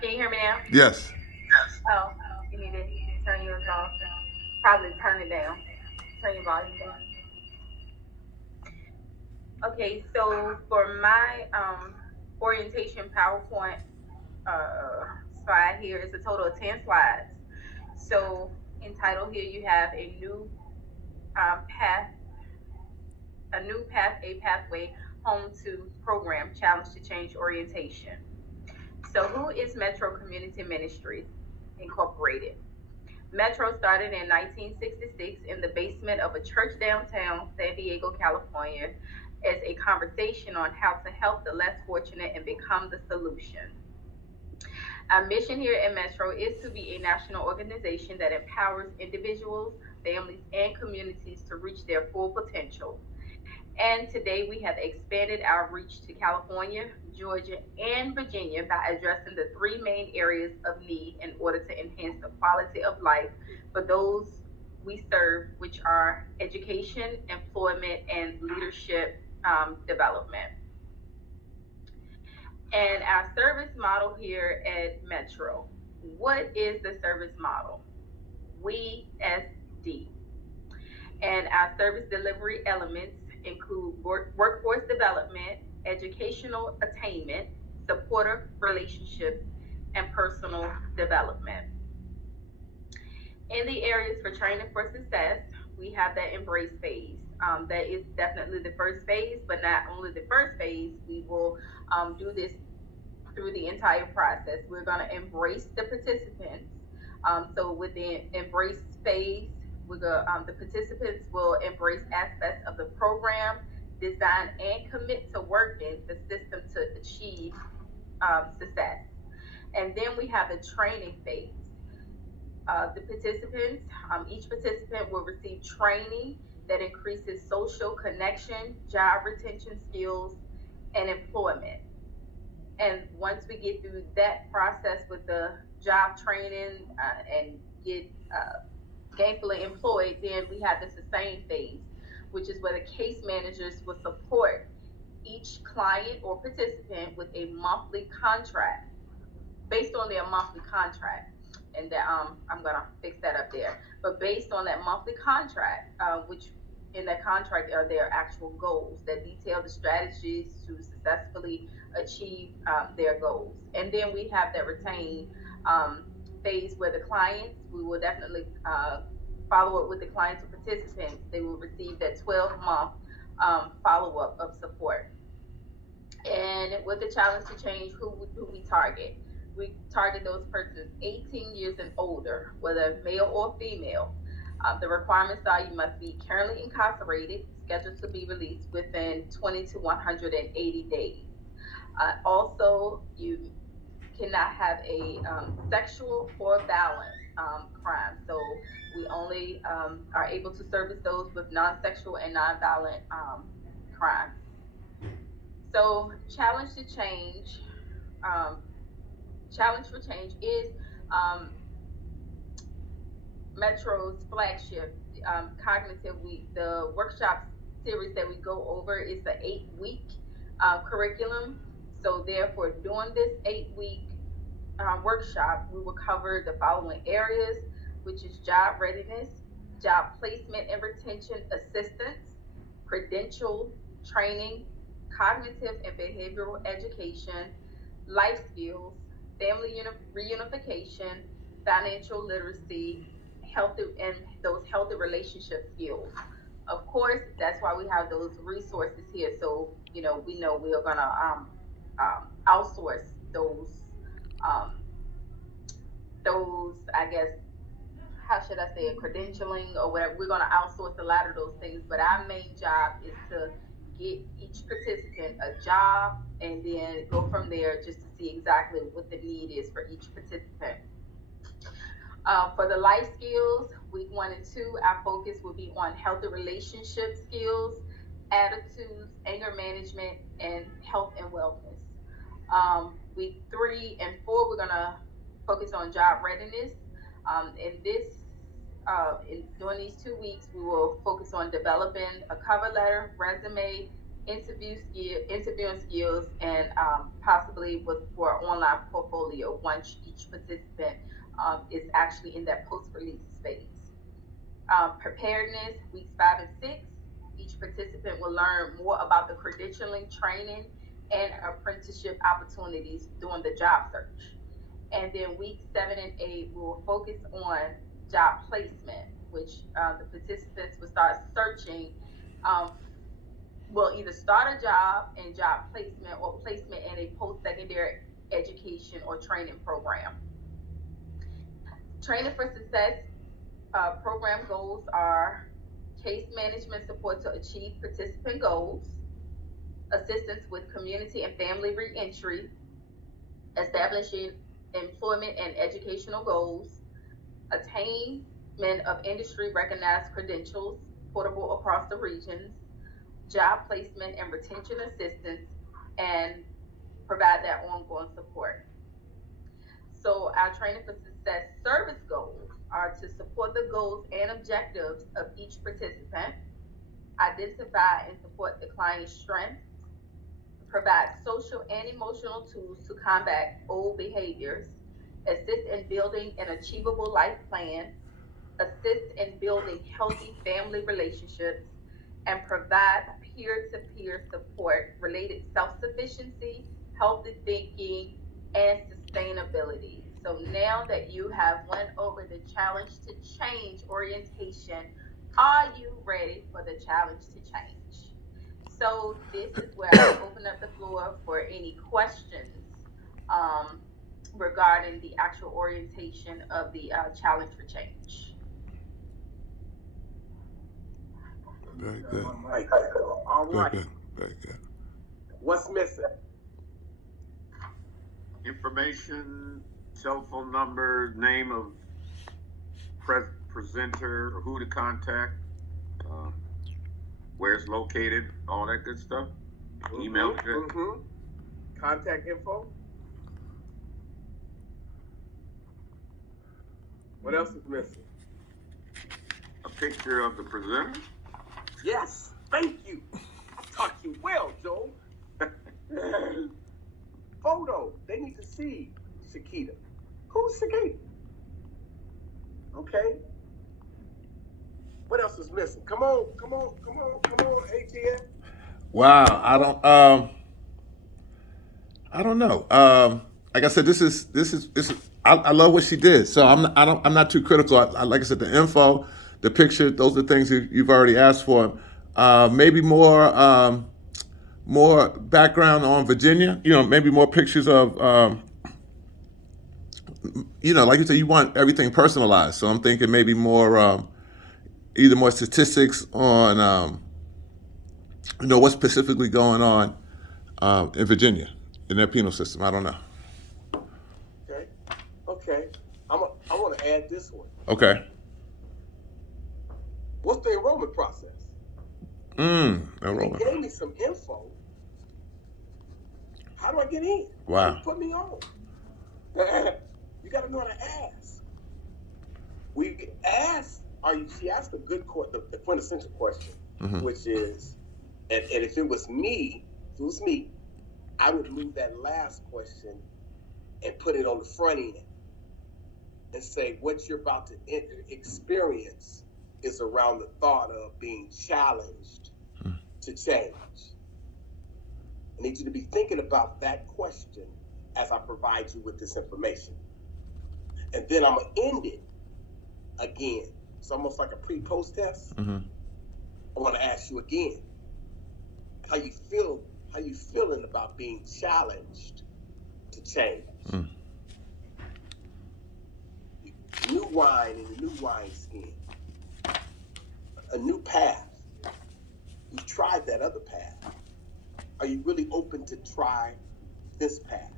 Can you hear me now? Yes. Oh, you need to turn yours off. Probably turn it down. Turn your volume down. Okay, so for my orientation PowerPoint slide here is a total of 10 slides. So entitled here you have path, a new path, a pathway home to program challenge to change orientation. So who is Metro Community Ministries Incorporated? Metro started in 1966 in the basement of a church downtown San Diego, California, as a conversation on how to help the less fortunate and become the solution. Our mission here at Metro is to be a national organization that empowers individuals, families, and communities to reach their full potential. And today we have expanded our reach to California, Georgia, and Virginia by addressing the three main areas of need in order to enhance the quality of life for those we serve, which are education, employment, and leadership development. And our service model here at Metro. What is the service model? We SD. And our service delivery elements include workforce development, educational attainment, supportive relationships, and personal development. In the areas for training for success, we have that embrace phase. That is definitely the first phase, but not only the first phase, we will do this through the entire process. We're going to embrace the participants. So with the embrace phase, the participants will embrace aspects of the program, design, and commit to working the system to achieve success. And then we have the training phase. The participants, each participant will receive training that increases social connection, job retention skills, and employment. And once we get through that process with the job training and get gainfully employed, then we have the sustain phase, which is where the case managers will support each client or participant with a monthly contract based on their monthly contract. And that, I'm gonna fix that up there. But based on that monthly contract, which in that contract are their actual goals that detail the strategies to successfully achieve their goals. And then we have that retain phase where the clients, we will definitely follow up with the clients or participants. They will receive that 12-month follow up of support. And with the challenge to change, who do we target? We target those persons 18 years and older, whether male or female. The requirements are you must be currently incarcerated, scheduled to be released within 20 to 180 days. Also, you cannot have a sexual or violent crime. So we only are able to service those with non-sexual and non-violent crimes. So um, challenge for change is um, Metro's flagship cognitive week. The workshop series that we go over is the 8 week curriculum. So therefore, during this 8 week workshop, we will cover the following areas, which is job readiness, job placement and retention assistance, credential training, cognitive and behavioral education, life skills, family reunification, financial literacy, healthy and those healthy relationship skills. Of course, that's why we have those resources here. So we know we are gonna outsource um, those, I guess, how should I say it, credentialing or whatever. We're going to outsource a lot of those things, but our main job is to get each participant a job and then go from there just to see exactly what the need is for each participant. For the life skills, week 1 and 2, our focus will be on healthy relationship skills, attitudes, anger management, and health and wellness. Week 3 and 4, we're gonna focus on job readiness. During these 2 weeks, we will focus on developing a cover letter, resume, interviewing skills, and possibly with for online portfolio once each participant is actually in that post-release phase. Preparedness, weeks 5 and 6, each participant will learn more about the credentialing, training, and apprenticeship opportunities during the job search. And then week 7 and 8, we will focus on job placement, which the participants will start searching, um, will either start a job and job placement or placement in a post-secondary education or training program. Training for success program goals are case management support to achieve participant goals, assistance with community and family reentry, establishing employment and educational goals, attainment of industry recognized credentials portable across the regions, job placement and retention assistance, and provide that ongoing support. So our training for success service goals are to support the goals and objectives of each participant, identify and support the client's strengths, provide social and emotional tools to combat old behaviors, assist in building an achievable life plan, assist in building healthy family relationships, and provide peer to peer support related self sufficiency, healthy thinking, and sustainability. So now that you have went over the challenge to change orientation, are you ready for the challenge to change? So this is where I open up the floor for any questions um, regarding the actual orientation of the challenge for change. Very good. All Very right. good. Very good. What's missing? Information, cell phone number, name of presenter, who to contact, where it's located, all that good stuff. Email address. Contact info. What else is missing? A picture of the presenter. Yes, thank you. I taught you well, Joe. Photo. They need to see Shakita. Who's Shakita? Okay. What else is missing? Come on, ATM. Wow. I don't know. Like I said, this is. I love what she did. So I'm not too critical. Like I said, the info, the picture, those are things you've already asked for. Maybe more background on Virginia. Maybe more pictures of. Like you said, you want everything personalized. So I'm thinking maybe more, either more statistics on, what's specifically going on in Virginia in their penal system. I don't know. Okay. I want to add this one. Okay. What's the enrollment process? Enrollment. They gave me some info. How do I get in? Wow. Put me on. You got to know how to ask. She asked the quintessential question, which is, and if it was me, I would move that last question and put it on the front end and say, what you're about to experience is around the thought of being challenged to change. I need you to be thinking about that question as I provide you with this information. And then I'm going to end it again. It's almost like a pre-post test. I want to ask you again, how you feeling about being challenged to change? New wine in a new wine skin. A new path. You've tried that other path. Are you really open to try this path?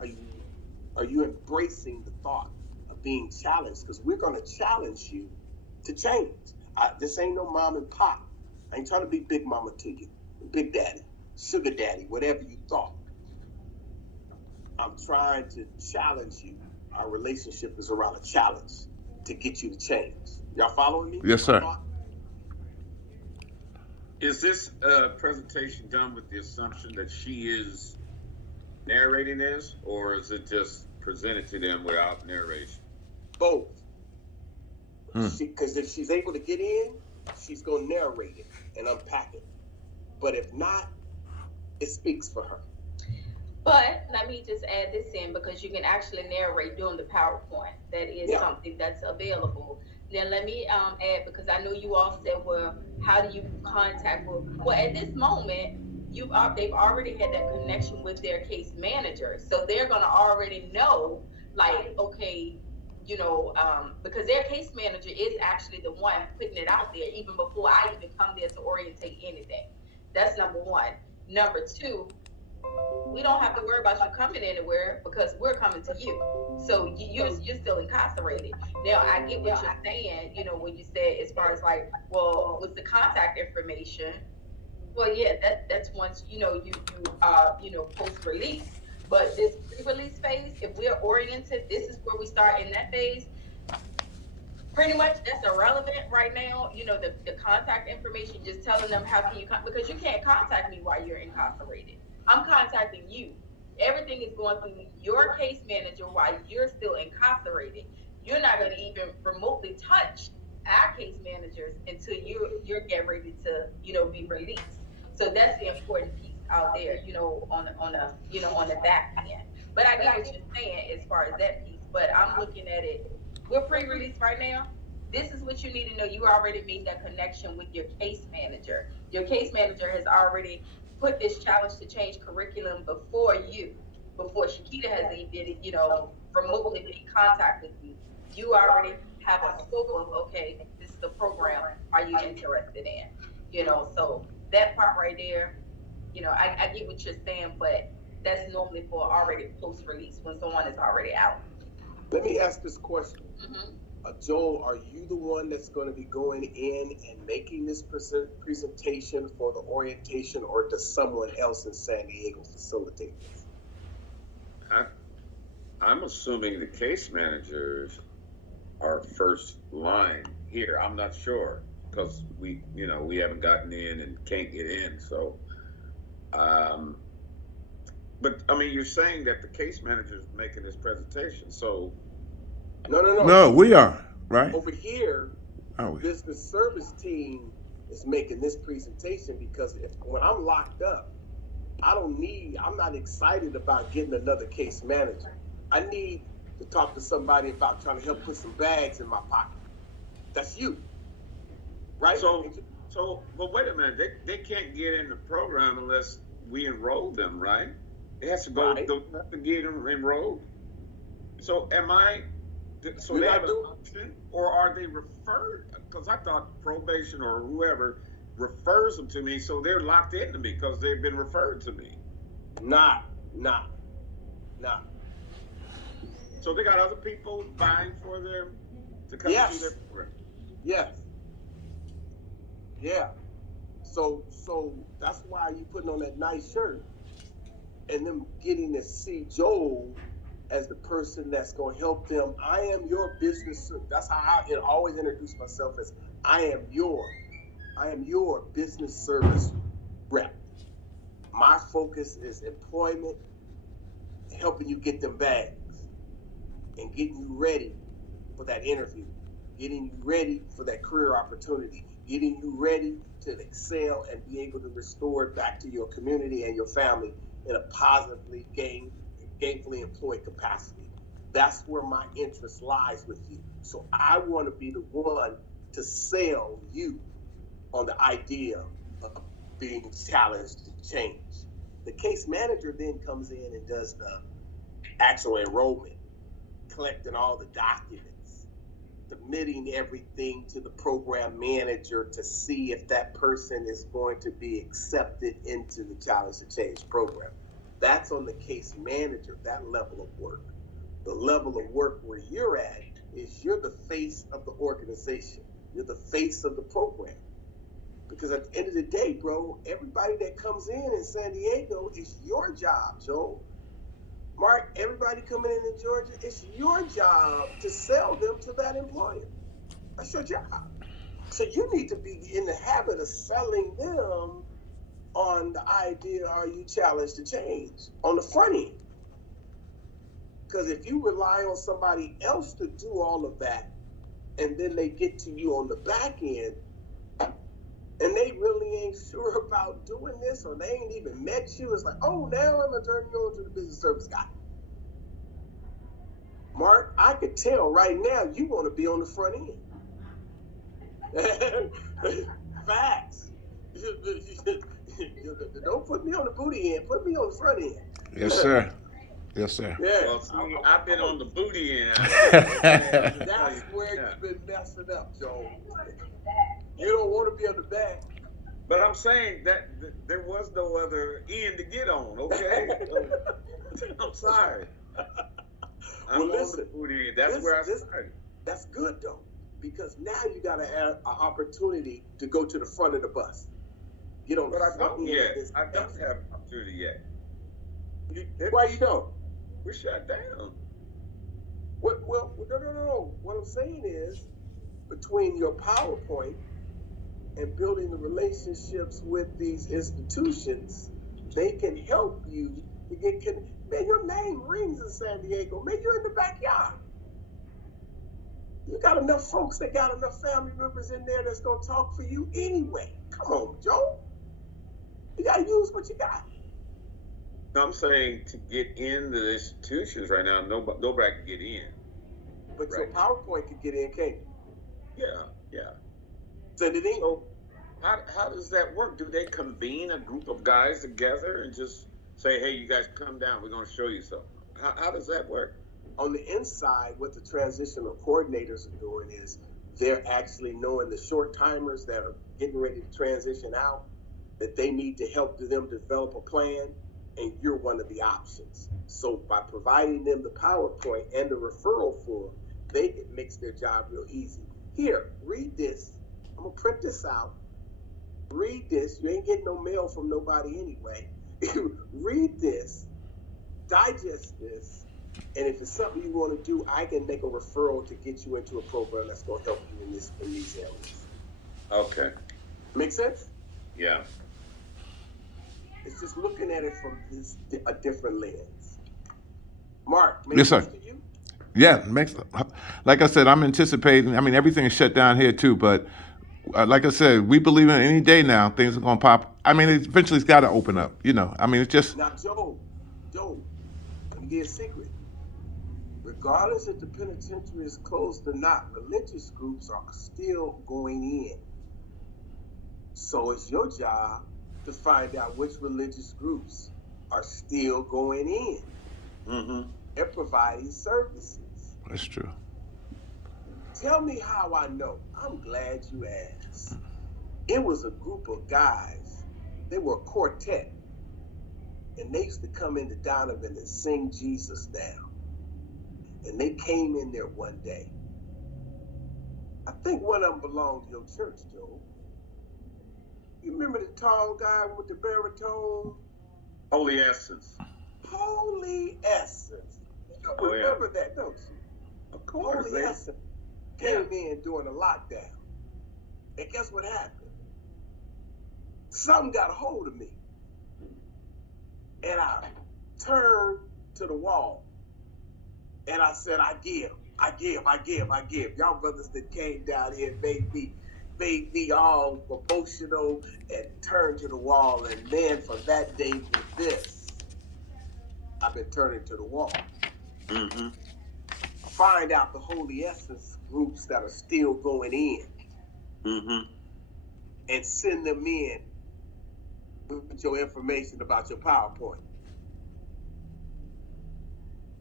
Are you embracing the thought of being challenged? Because we're going to challenge you to change. This ain't no mom and pop. I ain't trying to be big mama to you, big daddy, sugar daddy, whatever you thought. I'm trying to challenge you. Our relationship is around a challenge to get you to change. Y'all following me? Yes, sir. Is this presentation done with the assumption that she is narrating this, or is it just presented to them without narration? Both. Because if she's able to get in, she's going to narrate it and unpack it. But if not, it speaks for her. But let me just add this in because you can actually narrate during the PowerPoint. That is something that's available. Then let me add, because I know you all said, well, how do you contact? Well, at this moment, they've already had that connection with their case manager, so they're gonna already know, like, okay, because their case manager is actually the one putting it out there even before I even come there to orientate anything. That's number one. Number two, we don't have to worry about you coming anywhere because we're coming to you. So you're still incarcerated. Now I get what you're saying. When you said as far as like, well, with the contact information, well, yeah, that's once post release. But this pre-release phase, if we're oriented, this is where we start in that phase. Pretty much that's irrelevant right now. The contact information, just telling them how can you because you can't contact me while you're incarcerated. I'm contacting you. Everything is going through your case manager while you're still incarcerated. You're not going to even remotely touch our case managers until you're getting ready to be released. So that's the important piece out there, on the back end. But I get what you're saying as far as that piece. But I'm looking at it, we're pre-release right now. This is what you need to know. You already made that connection with your case manager. Your case manager has already put this challenge to change curriculum before Shakita has even, remotely made contact with you. You already have a scope of, okay, this is the program. Are you interested in? So that part right there, I get what you're saying, but that's normally for already post-release when someone is already out. Let me ask this question. Joel, are you the one that's going to be going in and making this presentation for the orientation, or does someone else in San Diego facilitate this? I'm assuming the case managers are first line here. I'm not sure because we haven't gotten in and can't get in. So, but I mean, you're saying that the case manager is making this presentation. So, no. No, we are, right? Over here, business service team is making this presentation because when I'm locked up, I'm not excited about getting another case manager. I need to talk to somebody about trying to help put some bags in my pocket. That's you, right? So, but wait a minute. They can't get in the program unless we enroll them, right? They have to go to get enrolled. So am I? So they have an option, or are they referred? Because I thought probation or whoever refers them to me, so they're locked into me because they've been referred to me. Nah. So they got other people vying for them to come through their program. Yes. Yeah. So that's why you putting on that nice shirt and them getting to see Joel as the person that's going to help them. I am your business. That's how I always introduce myself as I am your business service rep. My focus is employment, helping you get them bags and getting you ready for that interview, getting you ready for that career opportunity, getting you ready to excel and be able to restore it back to your community and your family in a positively gainfully employed capacity. That's where my interest lies with you. So I want to be the one to sell you on the idea of being challenged to change. The case manager then comes in and does the actual enrollment, collecting all the documents, submitting everything to the program manager to see if that person is going to be accepted into the Challenge to Change program. That's on the case manager, that level of work. The level of work where you're at is you're the face of the organization. You're the face of the program. Because at the end of the day, bro, everybody that comes in San Diego, it's your job, Joe. Mark, everybody coming in Georgia, it's your job to sell them to that employer. That's your job. So you need to be in the habit of selling them on the idea, are you challenged to change on the front end? Because if you rely on somebody else to do all of that, and then they get to you on the back end, and they really ain't sure about doing this, or they ain't even met you, it's like, oh, now I'm gonna turn you over to the business service guy. Mark, I could tell right now you want to be on the front end. Facts. Don't put me on the booty end. Put me on the front end. Yes, sir. Yes, sir. Yeah. Well, see, I've been on the booty end. That's where you've been messing up, Joe. You don't want to be on the back. But I'm saying that there was no other end to get on, okay? I'm sorry. I'm on the booty end. That's where I started. That's good, though, because now you got to have an opportunity to go to the front of the bus. Get on the front end. I don't have an opportunity yet. Why you don't? We're shut down. Well, no. What I'm saying is, between your PowerPoint and building the relationships with these institutions, they can help you to get man, your name rings in San Diego. Man, you're in the backyard. You got enough folks that got enough family members in there that's gonna talk for you anyway. Come on, Joe. You gotta use what you got. No, I'm saying to get into the institutions right now, nobody can get in. But your PowerPoint can get in, can't you? Yeah. Send it in. So how does that work? Do they convene a group of guys together and just say, hey, you guys come down, we're going to show you something? How does that work? On the inside, what the transitional coordinators are doing is they're actually knowing the short timers that are getting ready to transition out, that they need to help them develop a plan, and you're one of the options. So by providing them the PowerPoint and the referral form, it makes their job real easy. Here, read this. I'm going to print this out. Read this. You ain't getting no mail from nobody anyway. Read this, digest this, and if it's something you want to do, I can make a referral to get you into a program that's going to help you in these areas. Okay. Make sense? Yeah. It's just looking at it from a different lens. Mark, yes, sir. To you? Yeah, makes. Like I said, I'm anticipating. I mean, everything is shut down here too, but like I said, we believe in any day now things are going to pop. I mean, eventually it's got to open up. I mean, it's just. Now, Joe, let me give you a secret. Regardless if the penitentiary is closed or not, religious groups are still going in. So it's your job to find out which religious groups are still going in. Mm-hmm. They're providing services. That's true. Tell me how I know. I'm glad you asked. It was a group of guys. They were a quartet. And they used to come into Donovan and sing Jesus down. And they came in there one day. I think one of them belonged to your church, Joe. You remember the tall guy with the baritone? Holy Essence. Holy Essence. You remember that, don't you? Of course. Holy Essence came in during the lockdown. And guess what happened? Something got a hold of me. And I turned to the wall. And I said, I give. Y'all brothers that came down here made me all emotional and turned to the wall. And then from that day to this, I've been turning to the wall. Mm-hmm. Find out the Holy Essence groups that are still going in. Mm-hmm. And send them in with your information about your PowerPoint.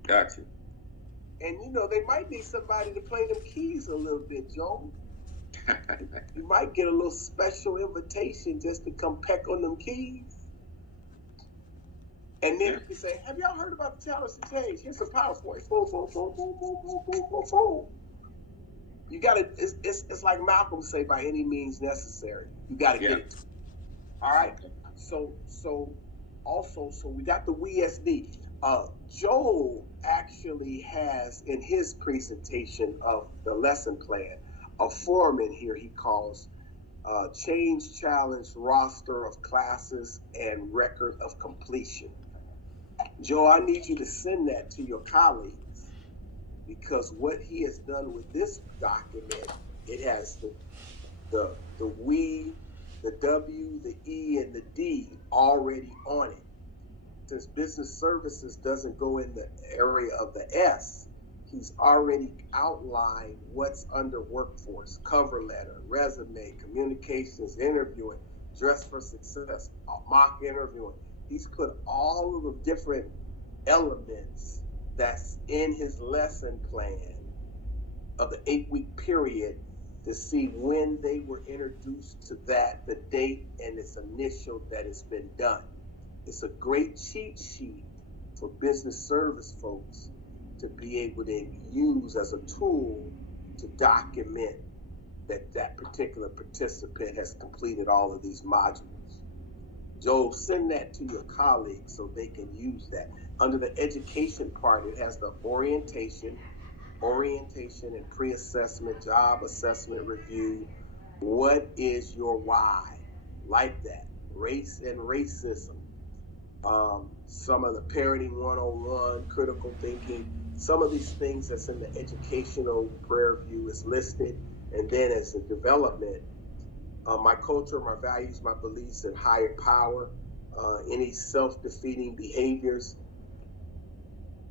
Gotcha. And they might need somebody to play them keys a little bit, Joe. You might get a little special invitation just to come peck on them keys. And then you say, have y'all heard about the challenge to change? Here's some PowerPoint. Boom, boom, boom, boom, boom, boom, boom, boom, boom. You gotta, it's like Malcolm say, by any means necessary. You gotta get it. All right. So we got the WESD. Joel actually has in his presentation of the lesson plan a form in here he calls change challenge roster of classes and record of completion. Joe, I need you to send that to your colleagues, because what he has done with this document, it has the we, the W, the E, and the D already on it. Since business services doesn't go in the area of the S, he's already outlined what's under workforce: cover letter, resume, communications, interviewing, dress for success, mock interviewing. He's put all of the different elements that's in his lesson plan of the 8-week period to see when they were introduced to that, the date, and its initial that it's been done. It's a great cheat sheet for business service folks to be able to use as a tool to document that that particular participant has completed all of these modules. Joe, send that to your colleagues so they can use that. Under the education part, it has the orientation and pre-assessment, job assessment review. What is your why? Like that. Race and racism. Some of the parenting 101, critical thinking, some of these things that's in the educational prayer view is listed. And then as a development, my culture, my values, my beliefs, and higher power, any self-defeating behaviors.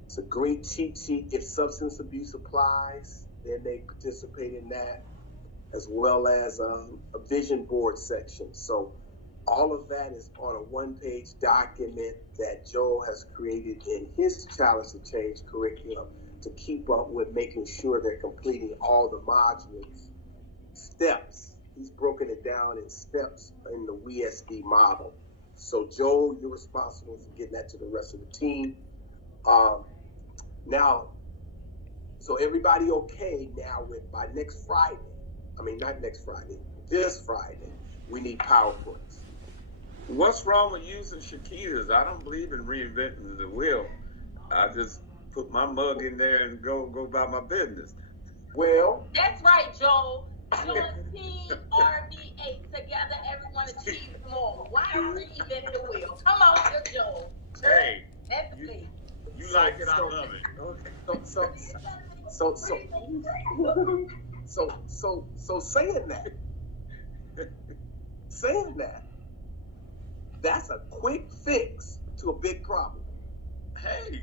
It's a great cheat sheet. If substance abuse applies, then they participate in that, as well as a vision board section. So all of that is on a one-page document that Joel has created in his Challenge to Change curriculum to keep up with making sure they're completing all the modules. Steps. He's broken it down in steps in the WESD model. So Joel, you're responsible for getting that to the rest of the team. Now, so everybody okay now with by next Friday? I mean, not next Friday, this Friday, we need PowerPoints. What's wrong with using Shakita's? I don't believe in reinventing the wheel. I just put my mug in there and go about my business. Well, that's right, Joel. Joel, team RBA, together everyone achieves more. Why reinvent the wheel? Come on, good Joel. Hey, that's me. You like it, I love it. Okay. So saying that, that's a quick fix to a big problem. Hey,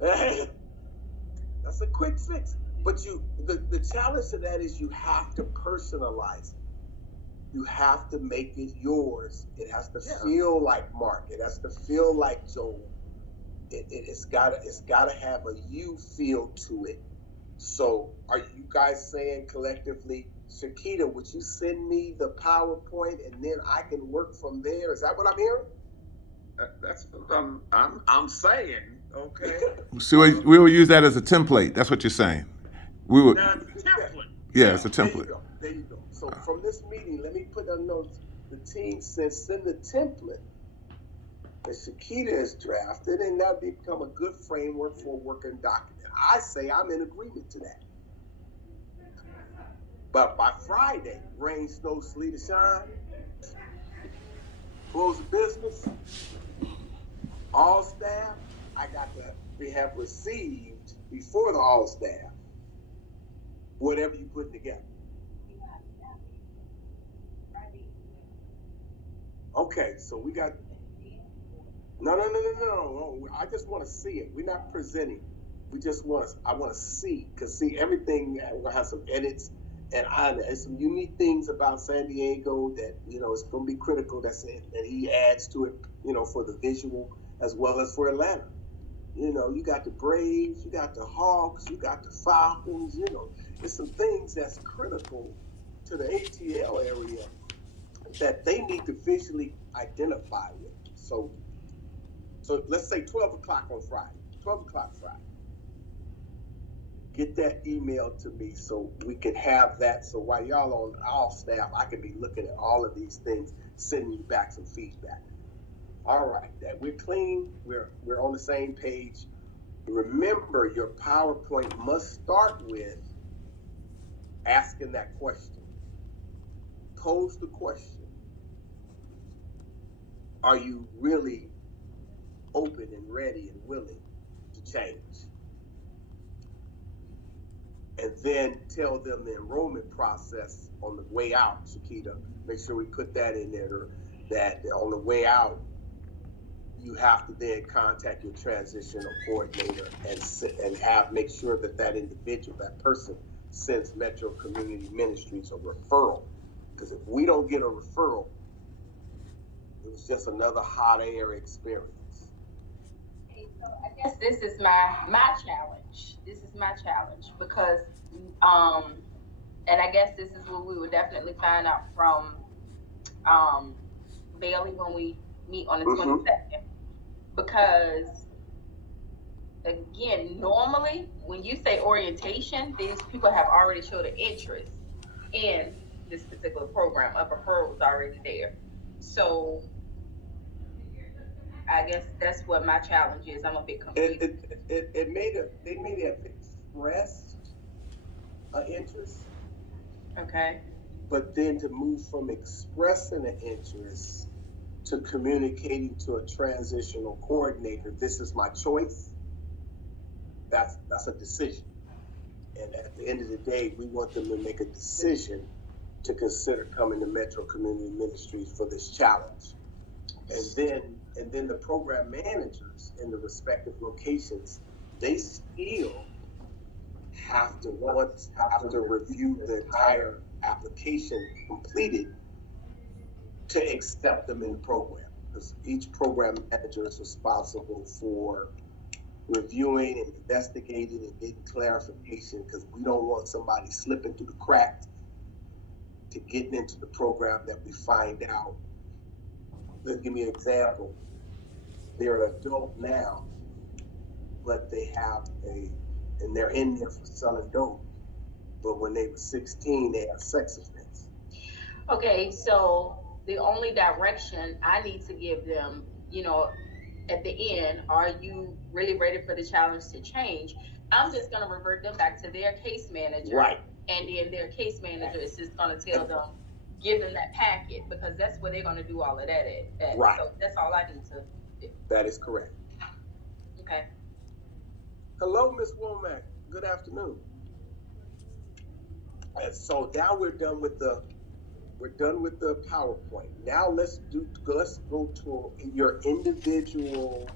that's a quick fix. But the challenge to that is you have to personalize it. You have to make it yours. It has to feel like Mark. It has to feel like Joel. It's gotta have a you feel to it. So are you guys saying collectively, Shakita, would you send me the PowerPoint and then I can work from there? Is that what I'm hearing? That's what I'm saying. Okay. So we will use that as a template. That's what you're saying. We would. That's a template. Yeah, it's a template. There you go. So from this meeting, let me put a note. The team says send the template that Shakita has drafted, and that become a good framework for a working document. I say I'm in agreement to that. But by Friday, rain, snow, sleet, or shine, close the business, all staff, we have received before the all staff whatever you put together. Okay, so we got no. I just want to see it. We're not presenting. I want to see, because everything has some edits, and there's some unique things about San Diego that it's going to be critical. That's it, and he adds to it, for the visual as well as for Atlanta. You got the Braves, you got the Hawks, you got the Falcons. There's some things that's critical to the ATL area that they need to visually identify with. So let's say 12 o'clock on Friday. 12 o'clock Friday. Get that email to me so we can have that. So while y'all on our staff, I can be looking at all of these things, sending you back some feedback. All right, that we're clean. We're on the same page. Remember, your PowerPoint must start with asking that question. Pose the question. Are you really open and ready and willing to change? And then tell them the enrollment process on the way out, Shakita. Make sure we put that in there, that on the way out, you have to then contact your transitional coordinator and make sure that individual, that person, sends Metro Community Ministries a referral. Because if we don't get a referral, it was just another hot air experience. So I guess this is my challenge. This is my challenge because, and I guess this is what we will definitely find out from Bailey when we meet on the 22nd. Because again, normally when you say orientation, these people have already showed an interest in this particular program. A referral was already there. So I guess that's what my challenge is. I'm a bit confused. They may have expressed an interest. Okay. But then to move from expressing an interest to communicating to a transitional coordinator, this is my choice, that's a decision. And at the end of the day, we want them to make a decision to consider coming to Metro Community Ministries for this challenge. And then the program managers in the respective locations, they still have to review the entire application completed to accept them in the program. Because each program manager is responsible for reviewing and investigating and getting clarification, because we don't want somebody slipping through the cracks to getting into the program that we find out. Let's give me an example. They're an adult now, but and they're in there for selling dope. But when they were 16, they had sex offense. Okay, so the only direction I need to give them, at the end, are you really ready for the challenge to change? I'm just going to revert them back to their case manager. Right. And then their case manager is just going to tell them, give them that packet, because that's where they're going to do all of that at. Right. So that's all I need to do. That is correct. Okay. Hello, Ms. Womack. Good afternoon. And so now we're done with the PowerPoint. Now let's go to your individual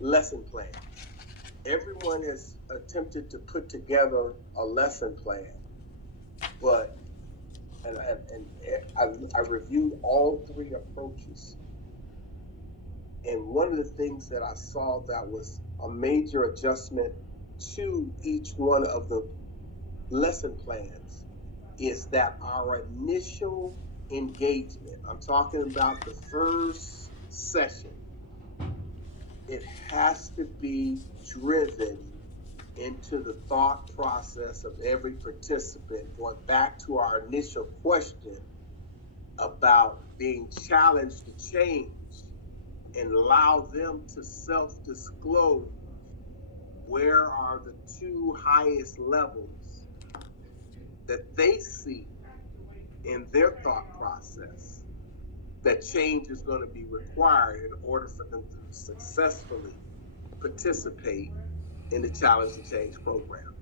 lesson plan. Everyone has attempted to put together a lesson plan, but I reviewed all three approaches. And one of the things that I saw that was a major adjustment to each one of the lesson plans is that our initial engagement, I'm talking about the first session, it has to be driven into the thought process of every participant, going back to our initial question about being challenged to change, and allow them to self-disclose where are the two highest levels that they see in their thought process that change is going to be required in order for them to successfully participate in the Challenge to Change program.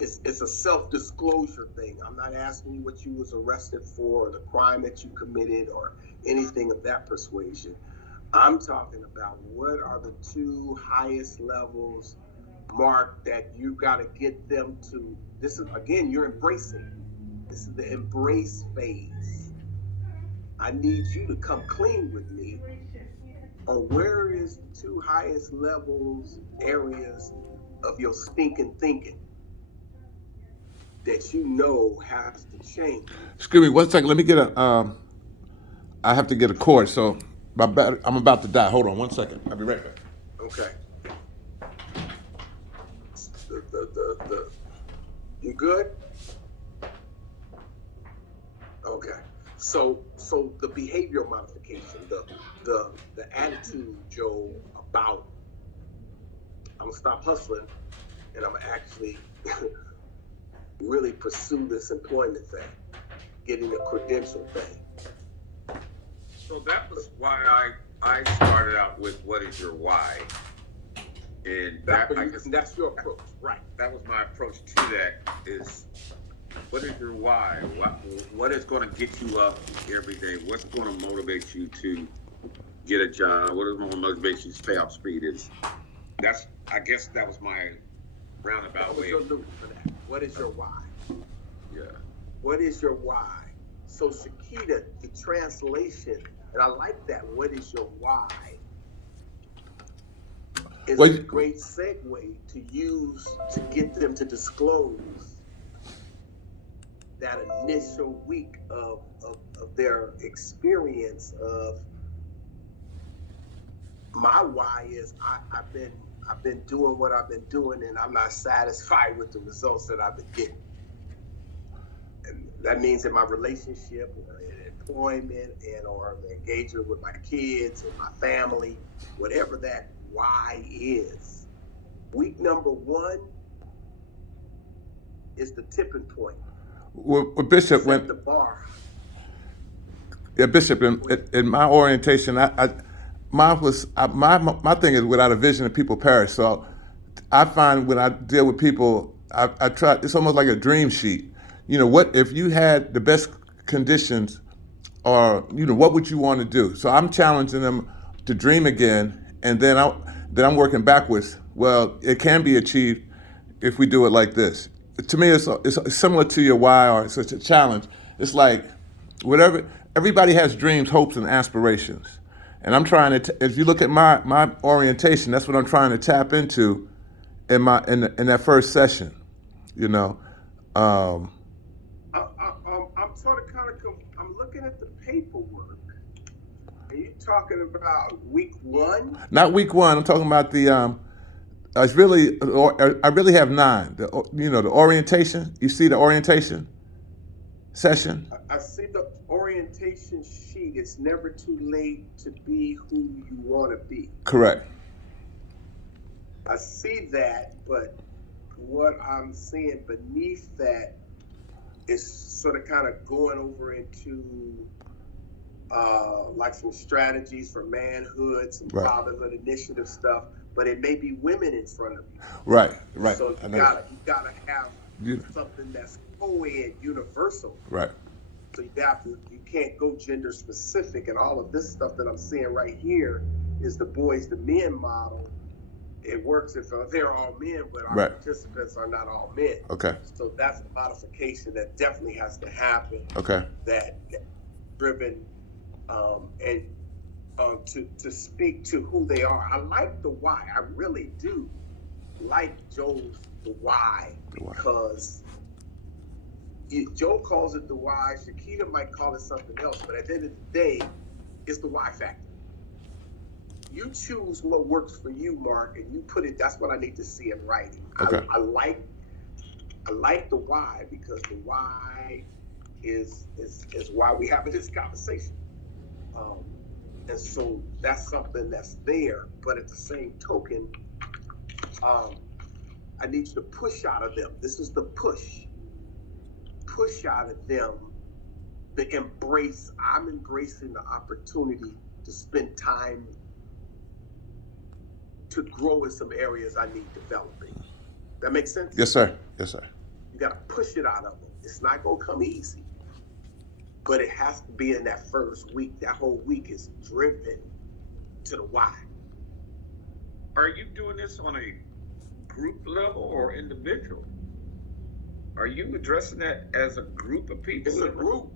It's a self-disclosure thing. I'm not asking you what you was arrested for or the crime that you committed or anything of that persuasion. I'm talking about what are the two highest levels, Mark, that you got to get them to. This is, again, you're embracing. This is the embrace phase. I need you to come clean with me on where is the two highest levels, areas of your stinking thinking that you know has to change. Excuse me 1 second. Let me get I have to get a cord, so I'm about to die. Hold on 1 second. I'll be right back. Okay. You good? Okay. So the behavioral modification, the attitude, Joe, about I'm gonna stop hustling and I'm actually really pursue this employment thing, getting a credential thing. So that was why I started out with what is your why, and that's your approach, right? That was my approach to that. Is what is your why? What is going to get you up every day? What's going to motivate you to get a job? What is going to motivate you to stay off speed? I guess that was my roundabout way. What is your why? Yeah. What is your why? So Shakita, the translation, and I like that. What is your why? Is a great segue to use to get them to disclose that initial week of their experience of my why is I've been doing what I've been doing and I'm not satisfied with the results that I've been getting. And that means in my relationship or in employment or engagement with my kids and my family, whatever that why is. Week number 1 is the tipping point. Well, Bishop, set the bar. Yeah, Bishop, in my orientation, my thing is without a vision, the people perish. So I find when I deal with people, I try. It's almost like a dream sheet. What if you had the best conditions, or what would you want to do? So I'm challenging them to dream again, and then I'm working backwards. Well, it can be achieved if we do it like this. To me, it's similar to your why, or it's such a challenge. It's like whatever. Everybody has dreams, hopes, and aspirations, and I'm trying to. If you look at my orientation, that's what I'm trying to tap into in that first session. I'm sort of I'm looking at the paperwork. Are you talking about week 1? Not week 1. I'm talking about the. It's really. I really have 9. The orientation. You see the orientation session. I see the orientation sheet. It's never too late to be who you want to be. Correct. I see that, but what I'm seeing beneath that is sort of kind of going over into like some strategies for manhood, some fatherhood initiative stuff, but it may be women in front of you. Right. So you gotta have something that's co-ed, universal. Right. So you can't go gender specific, and all of this stuff that I'm seeing right here is the boys to men model. It works if they're all men, but our participants are not all men. Okay. So that's a modification that definitely has to happen. Okay. That driven and to speak to who they are. I like the why. I really do like Joe's the why, because Joe calls it the why. Shakita might call it something else, but at the end of the day, it's the why factor. You choose what works for you, Mark, and you put it. That's what I need to see in writing. Okay. I like the why, because the why is why we having this conversation. And so that's something that's there. But at the same token, I need you to push out of them. This is the push. Push out of them the embrace. I'm embracing the opportunity to spend time to grow in some areas I need developing. That makes sense? Yes, sir. Yes, sir. You got to push it out of them. It's not going to come easy, but it has to be in that first week. That whole week is driven to the why. Are you doing this on a group level or individual? Are you addressing that as a group of people? It's a group.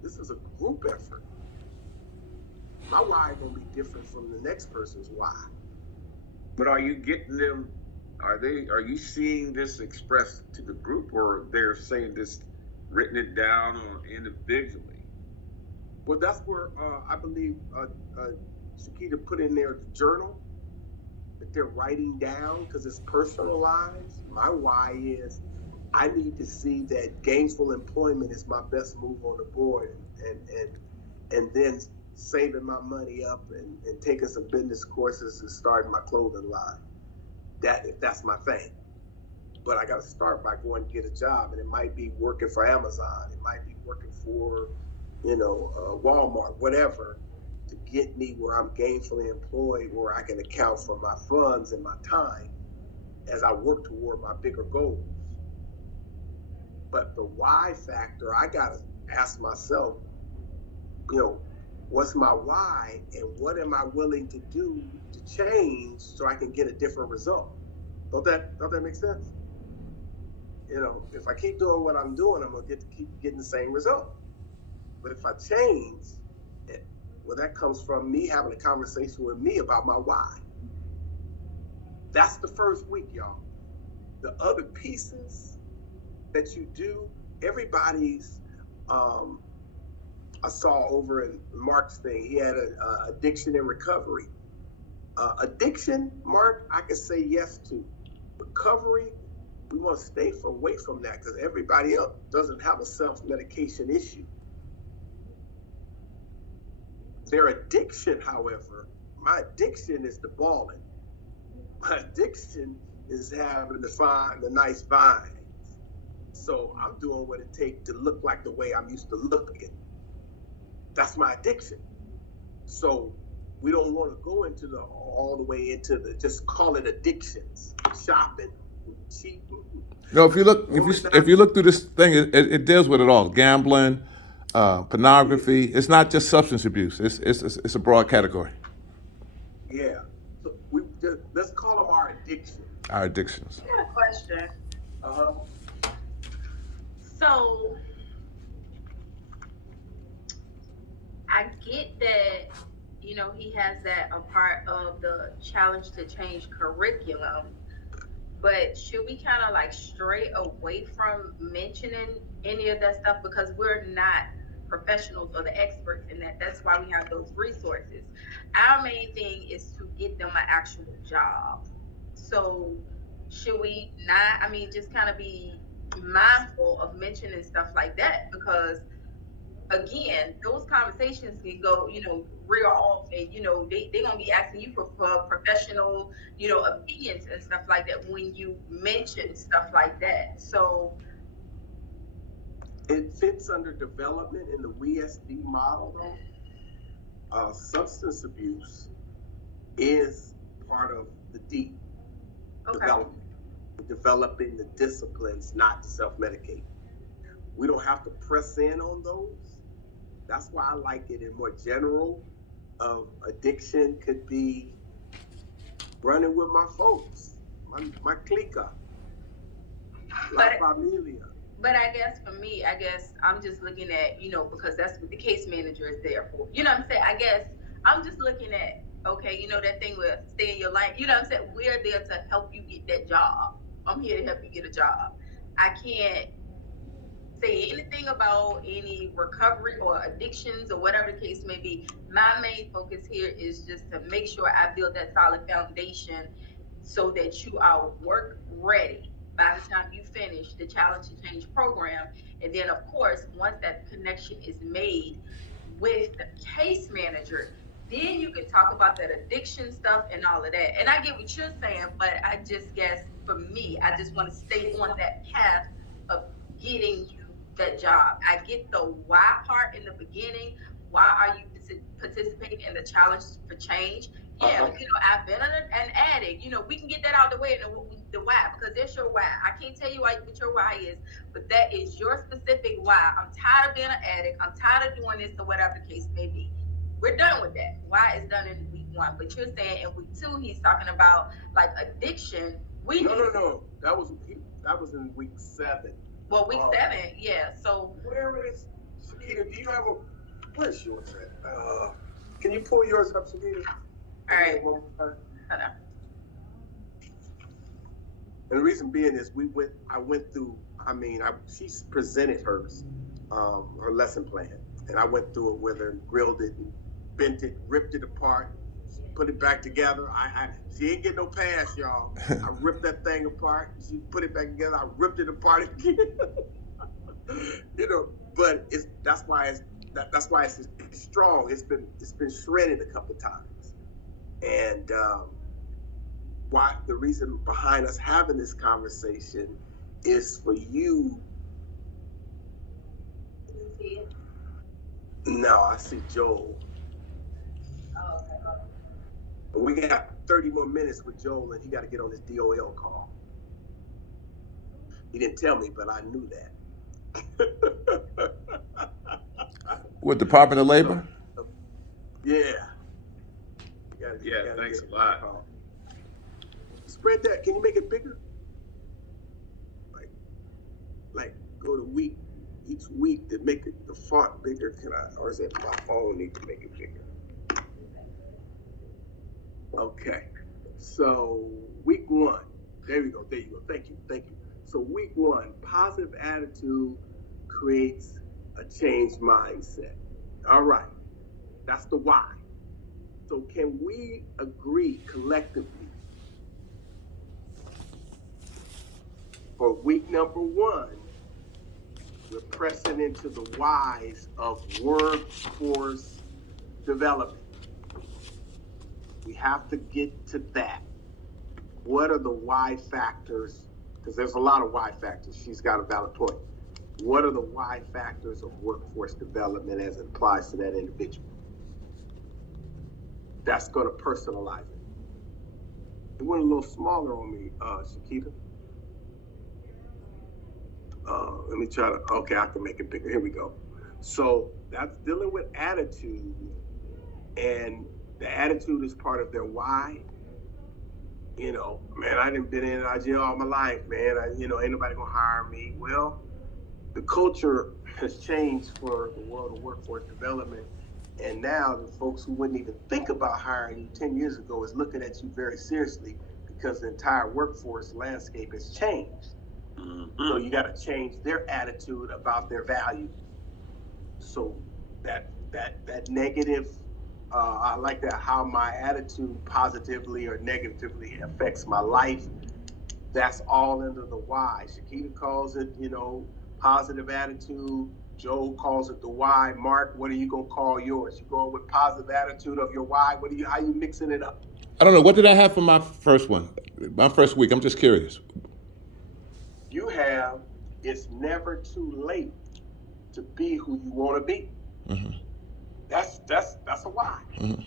This is a group effort. My why is going to be different from the next person's why. But are you getting them? Are you seeing this expressed to the group, or they're saying this, written it down on individually? Well, that's where I believe Shakita put in their journal that they're writing down, because it's personalized. My why is I need to see that gainful employment is my best move on the board, and then saving my money up and taking some business courses and starting my clothing line. That's my thing. but I got to start by going to get a job, and it might be working for Amazon, it might be working for, Walmart, whatever, to get me where I'm gainfully employed, where I can account for my funds and my time as I work toward my bigger goals. But the why factor, I got to ask myself, what's my why, and what am I willing to do to change so I can get a different result? Don't that make sense? If I keep doing what I'm doing, I'm gonna keep getting the same result. But if I change, that comes from me having a conversation with me about my why. That's the first week, y'all. The other pieces that you do, everybody's. I saw over in Mark's thing, he had an addiction and recovery. Addiction, Mark, I can say yes to. Recovery, we want to stay away from that because everybody else doesn't have a self-medication issue. Their addiction, however, my addiction is the balling. My addiction is having the nice vines. So I'm doing what it takes to look like the way I'm used to looking. That's my addiction. So we don't want to go all the way into just call it addictions, shopping, cheating. No, if you look through this thing, it deals with it all: gambling, pornography. It's not just substance abuse. It's a broad category. Yeah. So let's call them our addictions. Our addictions. I got a question. So I get that, he has that a part of the challenge to change curriculum, but should we kind of like stray away from mentioning any of that stuff because we're not professionals or the experts in that? That's why we have those resources. Our main thing is to get them an actual job. So should we not, just kind of be mindful of mentioning stuff like that because again, those conversations can go, real off and, they're going to be asking you for professional, opinions and stuff like that when you mention stuff like that. So it fits under development in the WSD model, though. Substance abuse is part of the D development, developing the disciplines not to self-medicate. We don't have to press in on those. That's why I like it in more general of addiction could be running with my folks, my clica, La Familia. But I guess for me, I'm just looking at, because that's what the case manager is there for. You know what I'm saying? I guess I'm just looking at, okay, that thing with stay in your lane. You know what I'm saying? We're there to help you get that job. I'm here to help you get a job. I can't say anything about any recovery or addictions or whatever the case may be. My main focus here is just to make sure I build that solid foundation so that you are work ready by the time you finish the Challenge to Change program. And then, of course, once that connection is made with the case manager, then you can talk about that addiction stuff and all of that. And I get what you're saying, but I just guess for me, I just want to stay on that path of getting you that job. I get the why part in the beginning. Why are you participating in the Challenge for Change? Yeah, I've been an addict. We can get that out of the way and the why, because that's your why. I can't tell you what your why is, but that is your specific why. I'm tired of being an addict. I'm tired of doing this or whatever the case may be. We're done with that. Why is done in week 1, but you're saying in week 2 he's talking about like addiction. No. That was in week 7. Well, week 7, yeah. So where is Shakita? Do you have where's yours at? Can you pull yours up, Shakita? All right. And the reason being is I went through. She presented hers, her lesson plan, and I went through it with her and grilled it, and bent it, ripped it apart, put it back together. She ain't get no pass, y'all. I ripped that thing apart. She put it back together. I ripped it apart again. But that's why it's strong. It's been shredded a couple of times, and why the reason behind us having this conversation is for you. No, I see Joel. Oh, okay. We got 30 more minutes with Joel, and he got to get on his DOL call. He didn't tell me, but I knew that. What, Department of Labor? Yeah. Yeah, thanks a lot. Spread that. Can you make it bigger? Like go to week, each week to make it the font bigger. Can I, or is it my phone need to make it bigger? Okay. So week 1. There we go. There you go. Thank you. Thank you. So week 1, positive attitude creates a changed mindset. All right. That's the why. So can we agree collectively for week number 1, we're pressing into the whys of workforce development. We have to get to that. What are the why factors? Because there's a lot of why factors. She's got a valid point. What are the why factors of workforce development as it applies to that individual? That's going to personalize it. It went a little smaller on me, Shakita. Let me try to, okay, I can make it bigger. Here we go. So that's dealing with attitude, and the attitude is part of their why. You know, man, I done been in IG all my life, man. Ain't nobody gonna hire me. Well, the culture has changed for the world of workforce development, and now the folks who wouldn't even think about hiring you 10 years ago is looking at you very seriously because the entire workforce landscape has changed. Mm-hmm. So you got to change their attitude about their value. So that negative, I like that, how my attitude positively or negatively affects my life. That's all under the why. Shakita calls it, positive attitude. Joe calls it the why. Mark, what are you gonna call yours? You going with positive attitude of your why? How you mixing it up? I don't know. What did I have for my first one? My first week. I'm just curious. You have, it's never too late to be who you want to be. Mm-hmm. That's a why. Mm-hmm.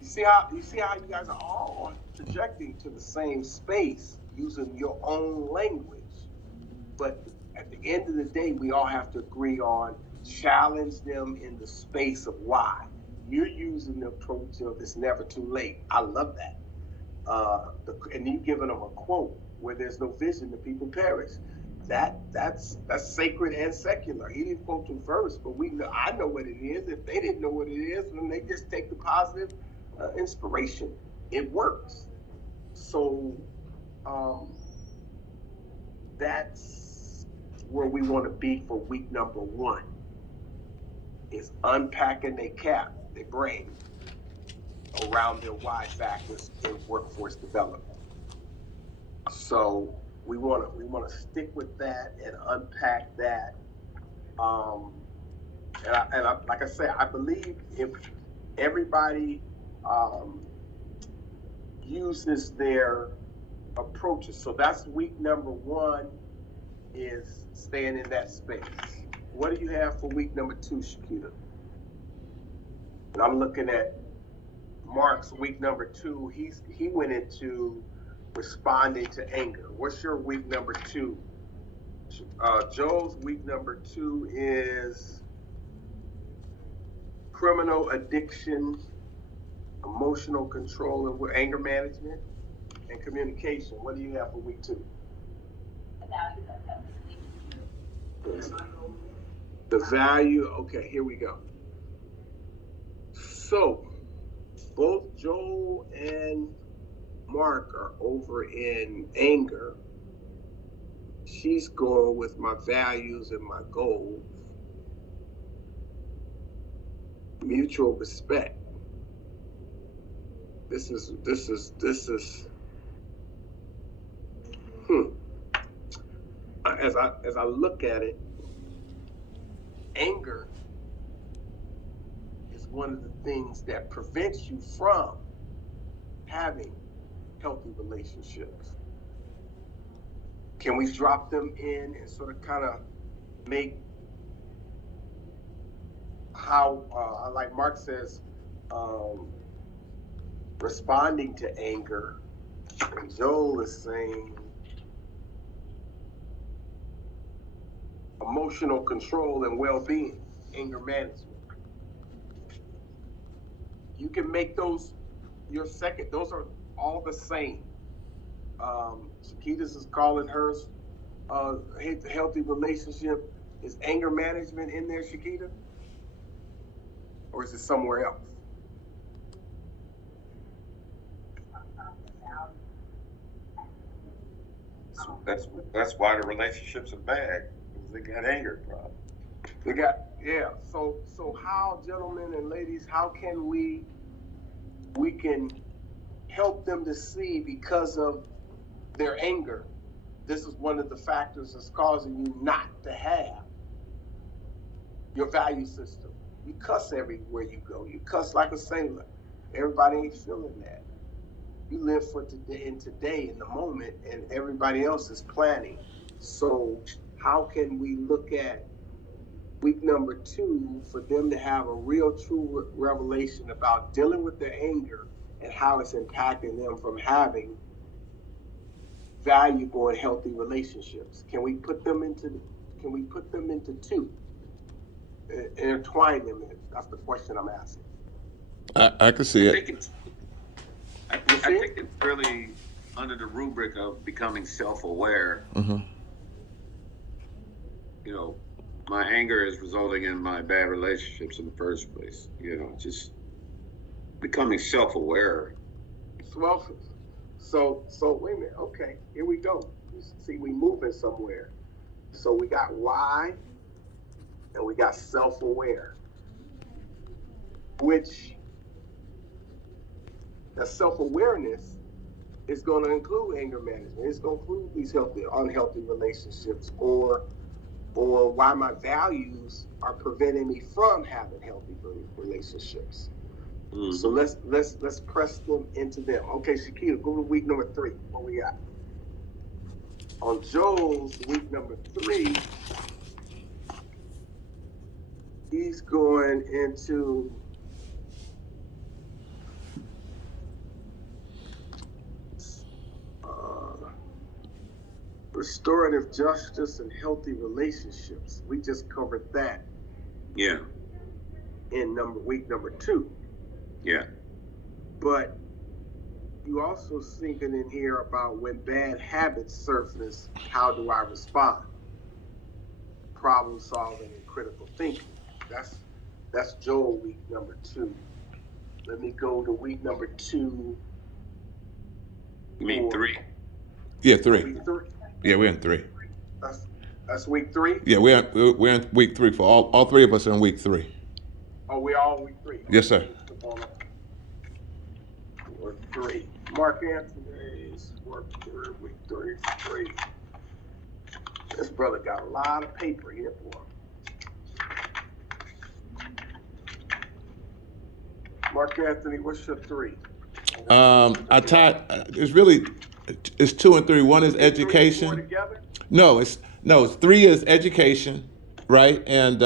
You see how you guys are all projecting to the same space using your own language, but at the end of the day, we all have to agree on challenge them in the space of why. You're using the approach of it's never too late. I love that. And you giving them a quote where there's no vision, the people perish. That's sacred and secular. He didn't quote the verse, but I know what it is. If they didn't know what it is, then they just take the positive inspiration. It works. So that's where we want to be for week number 1. Is unpacking their brain around their why factors in workforce development. So we want to stick with that and unpack that. Like I said, I believe if everybody uses their approaches, so that's week number 1 is staying in that space. What do you have for week number 2, Shakita? And I'm looking at Mark's week number 2. He went into responding to anger. What's your week number 2? Joel's week number 2 is criminal addiction, emotional control, and anger management, and communication. What do you have for week 2? The value. Okay, here we go. So both Joel and Mark are over in anger. She's going with my values and my goals. Mutual respect. This is as I look at it, anger is one of the things that prevents you from having healthy relationships? Can we drop them in and sort of kind of make how, like Mark says, responding to anger, and Joel is saying emotional control and well-being, anger management. You can make those your second. Those are all the same. Shakita's is calling hers healthy relationship. Is anger management in there, Shakita? Or is it somewhere else? So that's why the relationships are bad, because they got anger problems. They got, yeah. So how, gentlemen and ladies, how can we can help them to see, because of their anger, this is one of the factors that's causing you not to have your value system. You cuss everywhere you go. You cuss like a sailor. Everybody ain't feeling that. You live for today, in the moment, and everybody else is planning. So how can we look at week number 2 for them to have a real true revelation about dealing with their anger and how it's impacting them from having valuable and healthy relationships? Can we put them into 2? Intertwine them in? That's the question I'm asking. I can see it. I think it's really under the rubric of becoming self-aware. Mm-hmm. You know, my anger is resulting in my bad relationships in the first place. You know, just becoming self-aware. Well, so wait a minute. Okay, here we go. See, we moving somewhere. So we got why, and we got self-aware, which that self-awareness is going to include anger management. It's going to include these unhealthy relationships, or why my values are preventing me from having healthy relationships. Mm-hmm. So let's press them into them. Okay, Shakita, go to week number 3. What we got? On Joel's week number 3, he's going into restorative justice and healthy relationships. We just covered that. Yeah. In week number 2. Yeah. But you also thinking in here about when bad habits surface, how do I respond? Problem solving and critical thinking. That's Joel week number 2. Let me go to week number 2. You mean 3? Yeah, 3. Week 3. Yeah, we're in 3. That's week 3? Yeah, we're in week 3 for all 3 of us are in week 3. Oh, we're all week 3. Okay. Yes, sir. Week 3. Mark Anthony's work through week 3. This brother got a lot of paper here for him. Mark Anthony, what's your 3? I tied. It's 2 and 3. One is education. No, it's 3 is education, right, and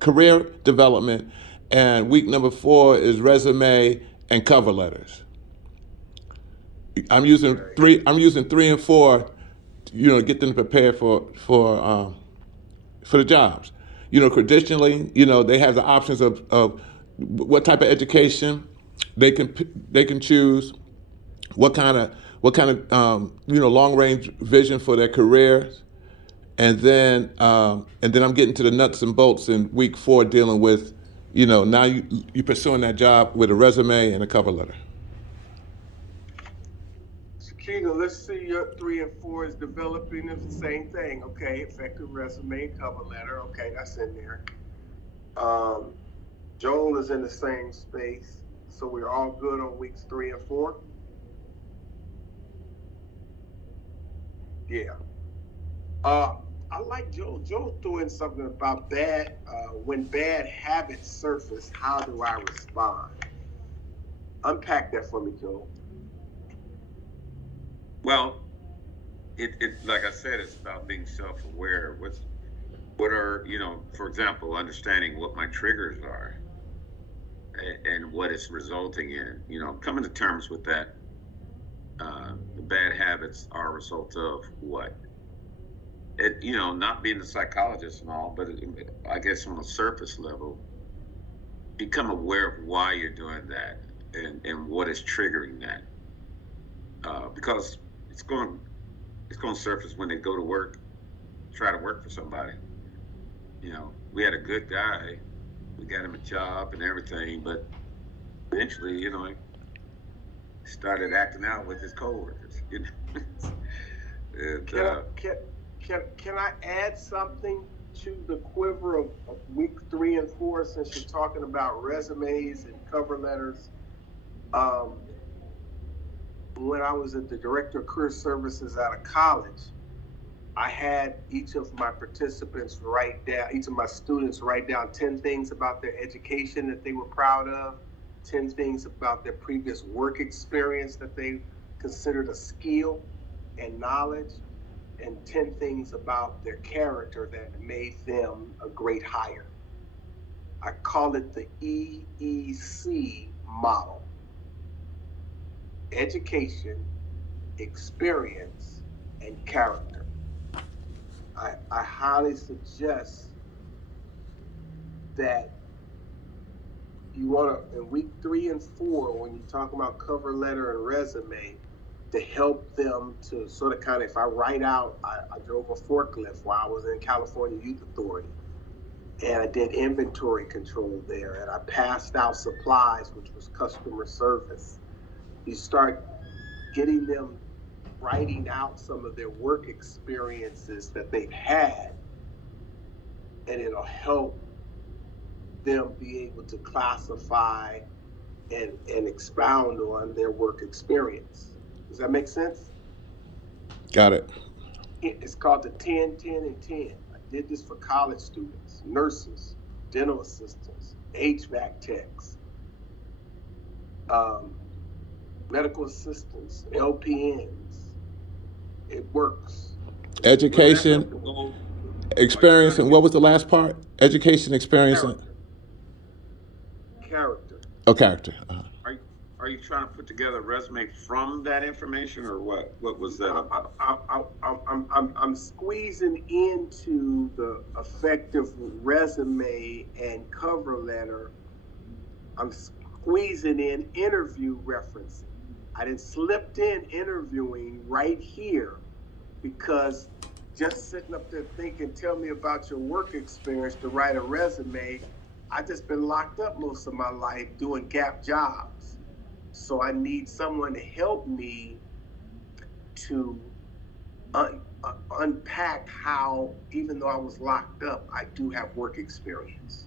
career development, and week number 4 is resume and cover letters. I'm using 3 and 4, to get them prepared for the jobs. Traditionally, they have the options of what type of education they can choose, what kind of long range vision for their careers, and then I'm getting to the nuts and bolts in week 4, dealing with now you're pursuing that job with a resume and a cover letter. Shakita, let's see your 3 and 4 is developing the same thing. Okay, effective resume, cover letter. Okay, that's in there. Joel is in the same space, so we're all good on weeks 3 and 4. Yeah. I like Joel. Joel threw in something about when bad habits surface, how do I respond? Unpack that for me, Joel. Well, it like I said, it's about being self-aware. What are, for example, understanding what my triggers are and what it's resulting in. Coming to terms with that. The bad habits are a result of what? Not being a psychologist and all, but I guess on a surface level, become aware of why you're doing that and what is triggering that. Because it's going to surface when they go to work, try to work for somebody. We had a good guy, we got him a job and everything, but eventually, he started acting out with his coworkers. And, can I add something to the quiver of week 3 and 4, since you're talking about resumes and cover letters? When I was at the Director of Career Services out of college, I had each of my students write down 10 things about their education that they were proud of, 10 things about their previous work experience that they considered a skill and knowledge, and 10 things about their character that made them a great hire. I call it the EEC model: education, experience, and character. I highly suggest that you want to, in week 3 and 4, when you talk about cover letter and resume, to help them to sort of kind of, if I write out, I drove a forklift while I was in California Youth Authority, and I did inventory control there, and I passed out supplies, which was customer service. You start getting them writing out some of their work experiences that they've had, and it'll help them be able to classify and expound on their work experience. Does that make sense? Got it. It's called the 10, 10, and 10. I did this for college students, nurses, dental assistants, HVAC techs, medical assistants, LPNs. It works. Education, experience, and what was the last part? Education, experience, Character. Oh, character. Are you trying to put together a resume from that information, or what? What was that about? I'm squeezing into the effective resume and cover letter. I'm squeezing in interview referencing. I done slipped in interviewing right here, because just sitting up there thinking, tell me about your work experience to write a resume, I just been locked up most of my life doing gap jobs. So I need someone to help me to unpack how, even though I was locked up, I do have work experience.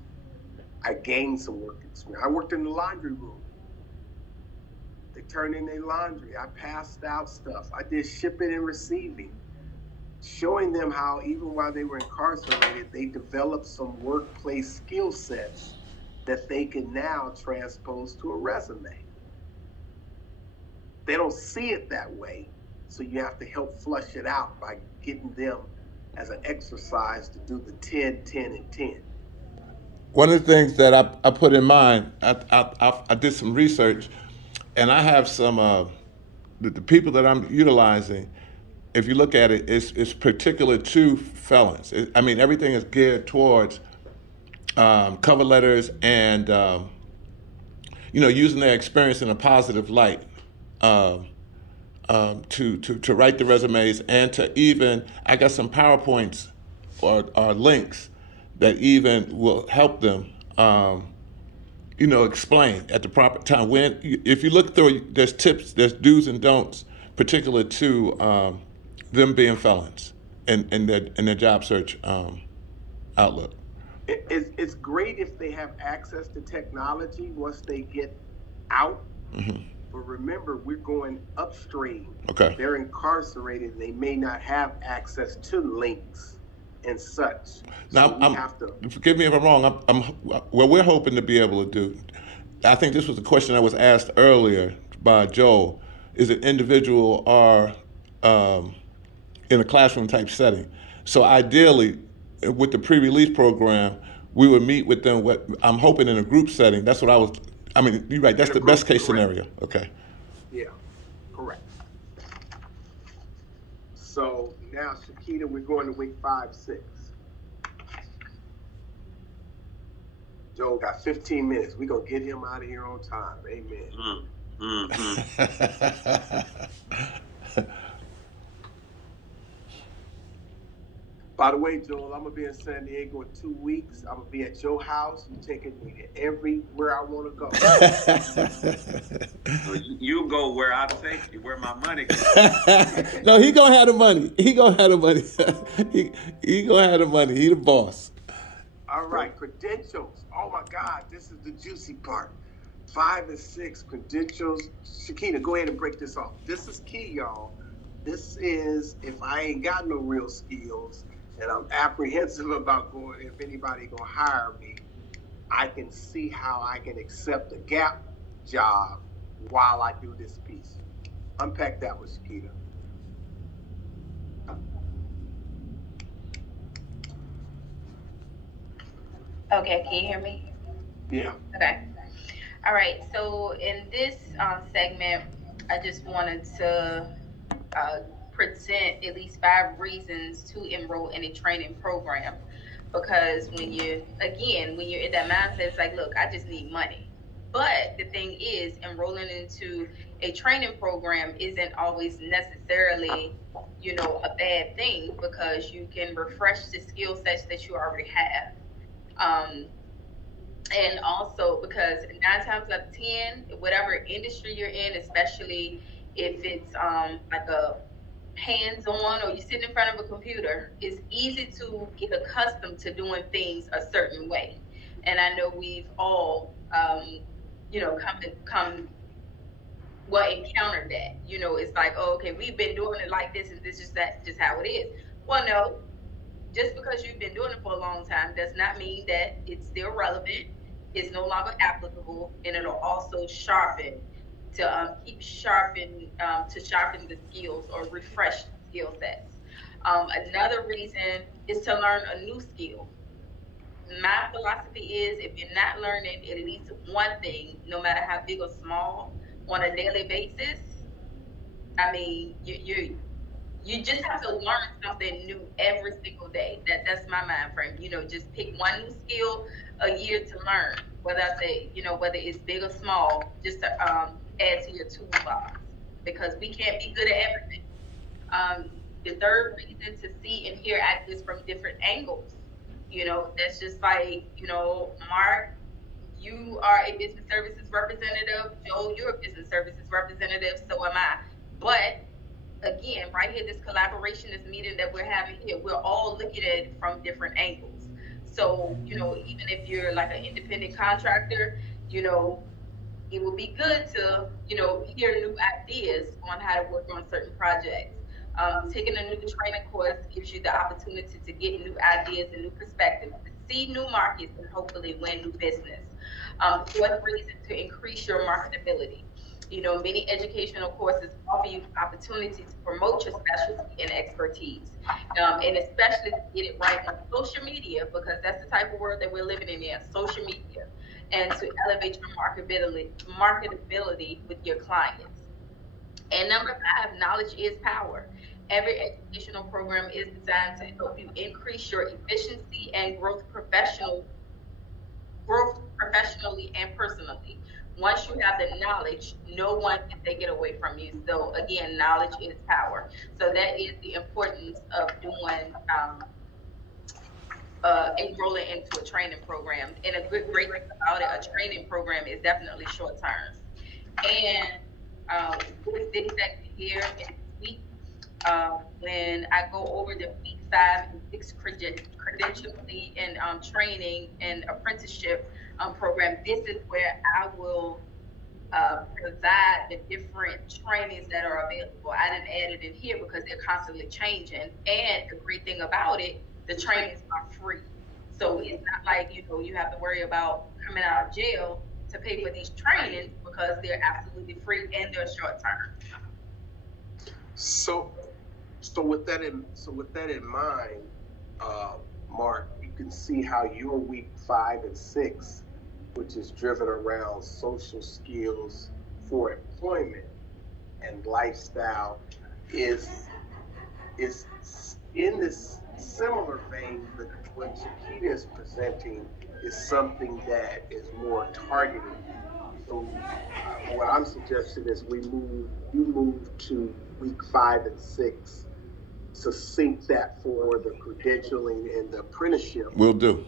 I gained some work experience. I worked in the laundry room. They turned in their laundry. I passed out stuff. I did shipping and receiving, showing them how even while they were incarcerated, they developed some workplace skill sets that they can now transpose to a resume. They don't see it that way, so you have to help flush it out by getting them as an exercise to do the 10, 10, and 10. One of the things that I put in mind, I did some research, and I have some, the people that I'm utilizing, if you look at it, it's particular to felons. I mean, everything is geared towards cover letters and, using their experience in a positive light. To write the resumes, and to even, I got some PowerPoints or links that even will help them, explain at the proper time. If you look through, there's tips, there's do's and don'ts, particular to them being felons in their job search outlook. It's great if they have access to technology once they get out. Mm-hmm. But remember, we're going upstream. Okay. They're incarcerated, and they may not have access to links and such. Now, forgive me if I'm wrong. What we're hoping to be able to do, I think this was a question that was asked earlier by Joel, is an individual or um, in a classroom type setting. So ideally, with the pre-release program, we would meet with them. What I'm hoping in a group setting. That's what I was. I mean, you're right. That's In a the best group, case correct. scenario. Okay. Yeah, correct. So now, Shakita, we're going to week 5, 6. Joe got 15 minutes. We're going to get him out of here on time. Amen. By the way, Joel, I'm going to be in San Diego in 2 weeks. I'm going to be at your house. You're taking me to everywhere I want to go. So you go where I take you, where my money goes. No, he gonna have the money. He gonna have the money. he gonna have the money. He the boss. All right, credentials. Oh my God, this is the juicy part. 5 and 6 credentials. Shakita, go ahead and break this off. This is key, y'all. This is if I ain't got no real skills and I'm apprehensive about going, if anybody gonna hire me, I can see how I can accept a gap job while I do this piece. Unpack that with Shakita. Okay, can you hear me? Yeah. Okay. All right. So in this segment, I just wanted to uh, present at least 5 reasons to enroll in a training program. Because when you're in that mindset, it's like, look, I just need money. But the thing is, enrolling into a training program isn't always necessarily, a bad thing because you can refresh the skill sets that you already have. Um, and also because 9 times out of 10, whatever industry you're in, especially if it's like a hands-on or you sit in front of a computer, it's easy to get accustomed to doing things a certain way. And I know we've all come encountered that. It's like, oh, okay, we've been doing it like this and this is that just how it is. Well, no, just because you've been doing it for a long time does not mean that it's still relevant. It's no longer applicable, and it'll also sharpen to sharpen the skills or refresh the skill sets. Another reason is to learn a new skill. My philosophy is if you're not learning at least one thing, no matter how big or small, on a daily basis, I mean, you just have to learn something new every single day. That's my mind frame. Just pick one new skill a year to learn. Whether I say, whether it's big or small, just to add to your toolbox because we can't be good at everything. The third reason to see and hear ideas from different angles. That's just like, Mark, you are a business services representative. Joe, you're a business services representative. So am I. But again, right here, this collaboration, this meeting that we're having here, we're all looking at it from different angles. So, even if you're like an independent contractor, you know, it would be good to, hear new ideas on how to work on certain projects. Taking a new training course gives you the opportunity to get new ideas and new perspectives, to see new markets and hopefully win new business. Fourth reason, to increase your marketability. Many educational courses offer you the opportunity to promote your specialty and expertise, and especially to get it right on social media because that's the type of world that we're living in now, social media, and to elevate your marketability with your clients. And number 5, knowledge is power. Every educational program is designed to help you increase your efficiency and growth professionally and personally. Once you have the knowledge, no one can take it away from you. So again, knowledge is power. So that is the importance of doing enrolling into a training program. And a great thing about it, a training program is definitely short term. And with this segment here in this week, when I go over the week 5 and 6 credentialing and training and apprenticeship program, this is where I will provide the different trainings that are available. I didn't add it in here because they're constantly changing. And the great thing about it, the trainings are free. So it's not like, you have to worry about coming out of jail to pay for these trainings because they're absolutely free and they're short term. So So with that in mind, Mark, you can see how your week 5 and 6, which is driven around social skills for employment and lifestyle, is in this similar vein. But what Chiquita is presenting is something that is more targeted. So what I'm suggesting is you move to week 5 and 6 to sync that for the credentialing and the apprenticeship. Will do.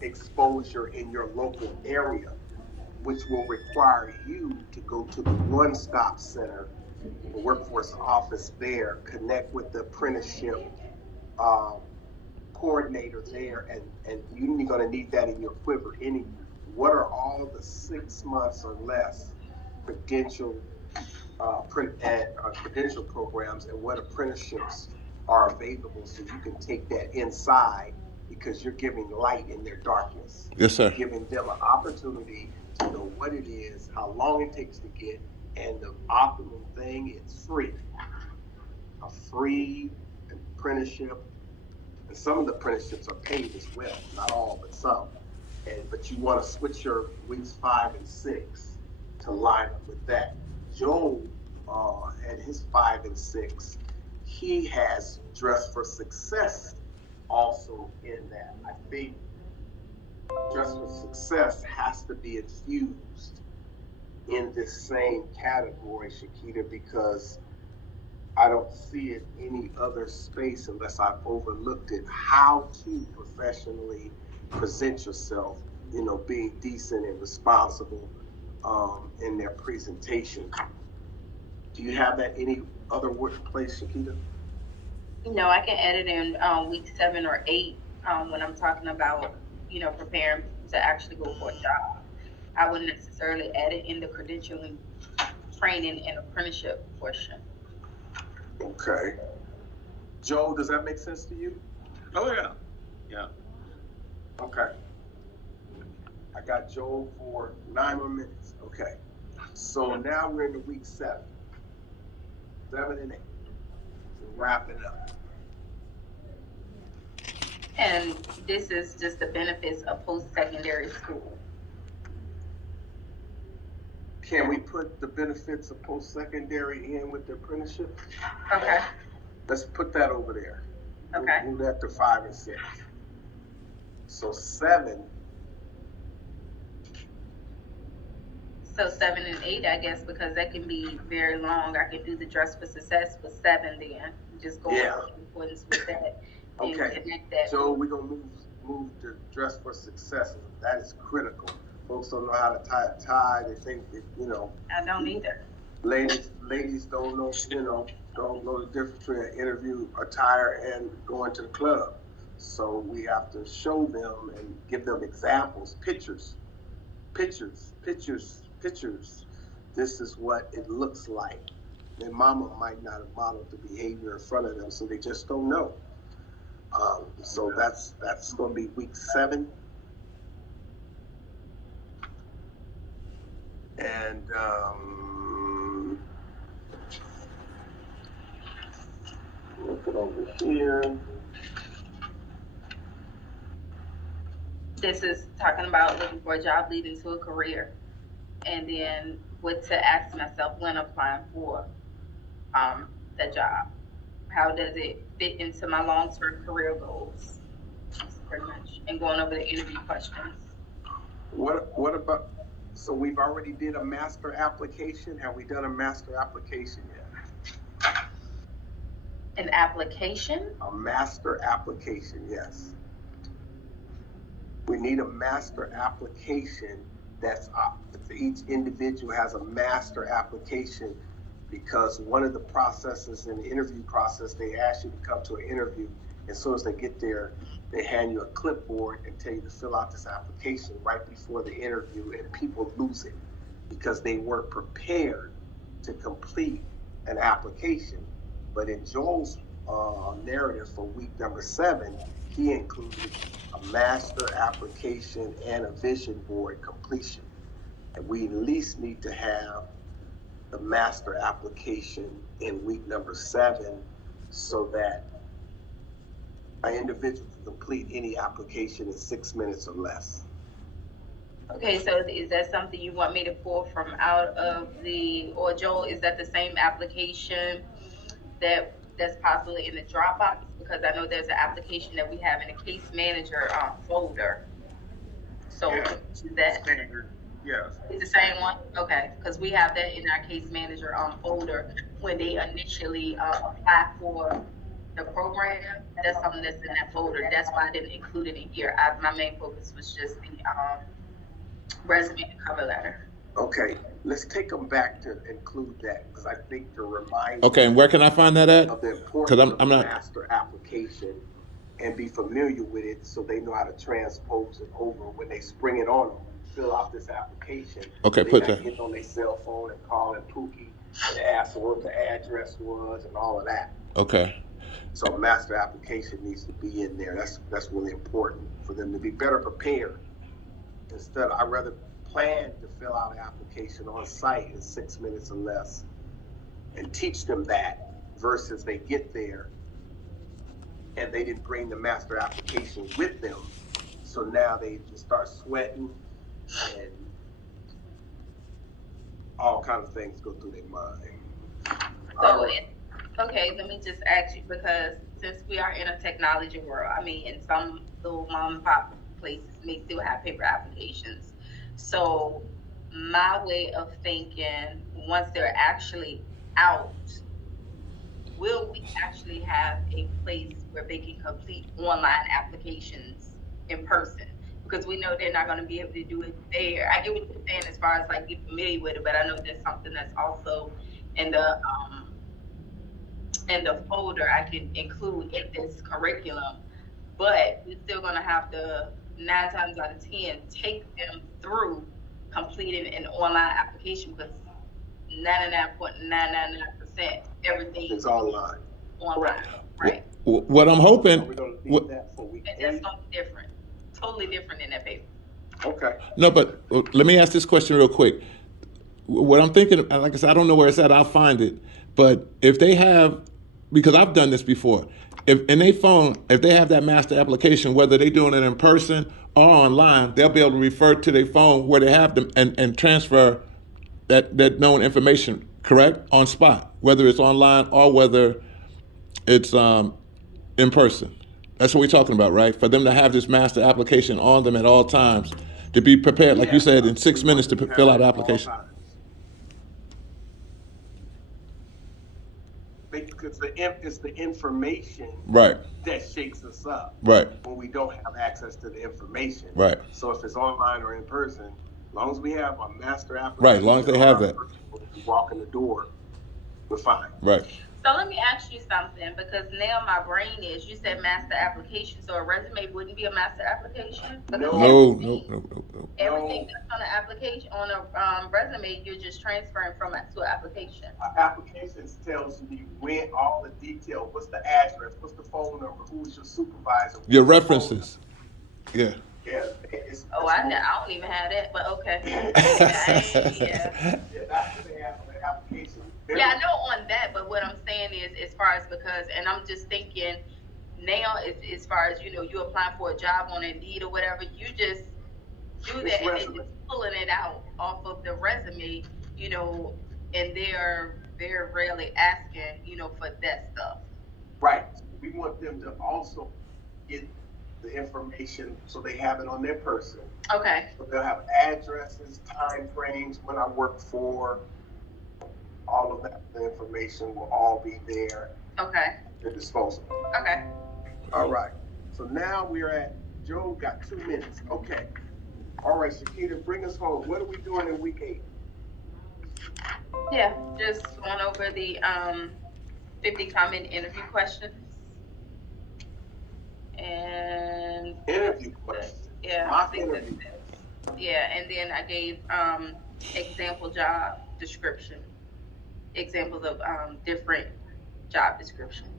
Exposure in your local area, which will require you to go to the one-stop center, the workforce office there, connect with the apprenticeship coordinator there, and you're going to need that in your quiver. What are all of the 6 months or less credential credential programs, and what apprenticeships are available, so you can take that inside, because you're giving light in their darkness. Yes, sir. You're giving them an opportunity to know what it is, how long it takes to get, and the optimum thing, it's free. A free apprenticeship, and some of the apprenticeships are paid as well, not all, but some. But you want to switch your weeks 5 and 6 to line up with that. Joel and his 5 and 6, he has Dress for Success also in that. I think Dress for Success has to be infused in this same category, Shakita, because I don't see it any other space, unless I've overlooked it, how to professionally present yourself, being decent and responsible in their presentation. Do you have that any other workplace, Shakita? No, I can add it in week 7 or 8 when I'm talking about, preparing to actually go for a job. I wouldn't necessarily add it in the credentialing, training, and apprenticeship portion. Okay. Joe, does that make sense to you? Oh, yeah. Yeah. Okay. I got Joel for 9 more minutes. Okay. So now we're into week 7. 7 and 8. We're wrapping up. And this is just the benefits of post-secondary school. Can we put the benefits of post-secondary in with the apprenticeship? Okay. Let's put that over there. Okay. Move that to 5 and 6. So 7. So 7 and 8, I guess, because that can be very long. I can do the Dress for Success for 7 then. Just go in accordance with that. Okay. Connect that. So we're gonna move to Dress for Success. That is critical. Folks don't know how to tie a tie. They think that, I don't either. Ladies don't know, don't know the difference between an interview attire and going to the club. So we have to show them and give them examples, pictures. This is what it looks like. Their mama might not have modeled the behavior in front of them, so they just don't know. So that's going to be week 7. And look it over here. This is talking about looking for a job leading to a career, and then what to ask myself when applying for the job. How does it fit into my long-term career goals? Pretty much, and going over the interview questions. What about? So we've already did a master application. Have we done a master application yet? An application? A master application, yes. We need a master application that's each individual has a master application, because one of the processes in the interview process, they ask you to come to an interview. As soon as they get there, they hand you a clipboard and tell you to fill out this application right before the interview, and people lose it because they weren't prepared to complete an application. But in Joel's narrative for week number 7, he included a master application and a vision board completion. And we at least need to have the master application in week number 7 so that an individual can complete any application in 6 minutes or less. Okay, so is that something you want me to pull from out of or Joel, is that the same application that's possibly in the Dropbox? Because I know there's an application that we have in a case manager folder. So Yeah, is that standard. Yes. it's the same one? Okay, because we have that in our case manager folder when they initially apply for the program. That's something that's in that folder. That's why I didn't include it in here. My main focus was just the resume and cover letter. Okay, let's take them back to include that because I think to remind Okay, and where can I find that at? of the Because importance I'm of not. master application and be familiar with it so they know how to transpose it over when they spring it on them. Fill out this application. Okay, they put not that. getting on their cell phone and calling Pookie and asking what the address was and all of that. Okay. So master application needs to be in there. That's really important for them to be better prepared. Instead, I'd rather plan to fill out an application on site in 6 minutes or less and teach them that versus they get there and they didn't bring the master application with them. So now they just start sweating and all kinds of things go through their mind. So, okay, let me just ask you, because since we are in a technology world, I mean, in some little mom and pop places may still have paper applications. So my way of thinking, once they're actually out, will we actually have a place where they can complete online applications in person? Because we know they're not going to be able to do it there. I get what you're saying as far as like get familiar with it, but I know there's something that's also in the folder I can include in this curriculum, but we're still going to have to 9 times out of 10 take them through completing an online application because 99.999% everything is online. Right. What I'm hoping. We're going to leave that for week 8. That's going to be different, totally different in that paper. Okay. No, but let me ask this question real quick. What I'm thinking, like I said, I don't know where it's at. I'll find it. But if they have, because I've done this before, if in their phone, if they have that master application, whether they're doing it in person or online, they'll be able to refer to their phone where they have them and transfer that known information, correct, on spot, whether it's online or whether it's in person. That's what we're talking about, right? For them to have this master application on them at all times, to be prepared, like you said, in 6 minutes to fill out the application. Because it's the information Right. that shakes us up. Right. When we don't have access to the information. Right. So if it's online or in person, as long as we have a master application. Right, as long as they have that. When we walk in the door, we're fine. Right. So let me ask you something, because now my brain is, you said master application, so a resume wouldn't be a master application? No. Everything that's on an application, on a resume, you're just transferring from it to an application. Applications tells you when all the detail, what's the address, what's the phone number, who's your supervisor. Your references. Yeah. Yeah. I don't even have that, but okay. Yeah, that's what they have on the application. Yeah, I know on that, but what I'm saying is, as far as and I'm just thinking now, as far as, you applying for a job on Indeed or whatever, you just do that and then just pulling it out off of the resume, and they're very rarely asking, for that stuff. Right. We want them to also get the information so they have it on their person. Okay. So they'll have addresses, time frames, when I work for. All of that information will all be there. Okay. At their disposal. Okay. All right. So now we're at, Joe got 2 minutes. Okay. All right, Shakita, bring us home. What are we doing in week 8? Yeah, just going over the 50 common interview questions. And interview questions. Yeah, I think that's it. Yeah, and then I gave example job description, examples of different job descriptions.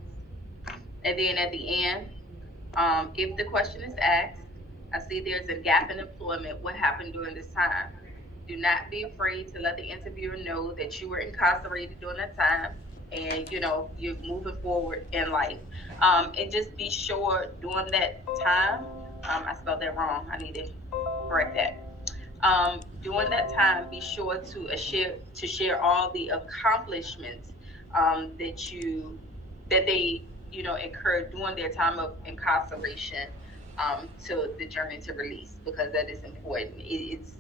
And then at the end, if the question is asked, I see there's a gap in employment, what happened during this time? Do not be afraid to let the interviewer know that you were incarcerated during that time, and you're moving forward in life. And just be sure during that time, I spelled that wrong. I need to correct that. During that time, be sure to share all the accomplishments that they incurred during their time of incarceration, to the journey to release, because that is important. It's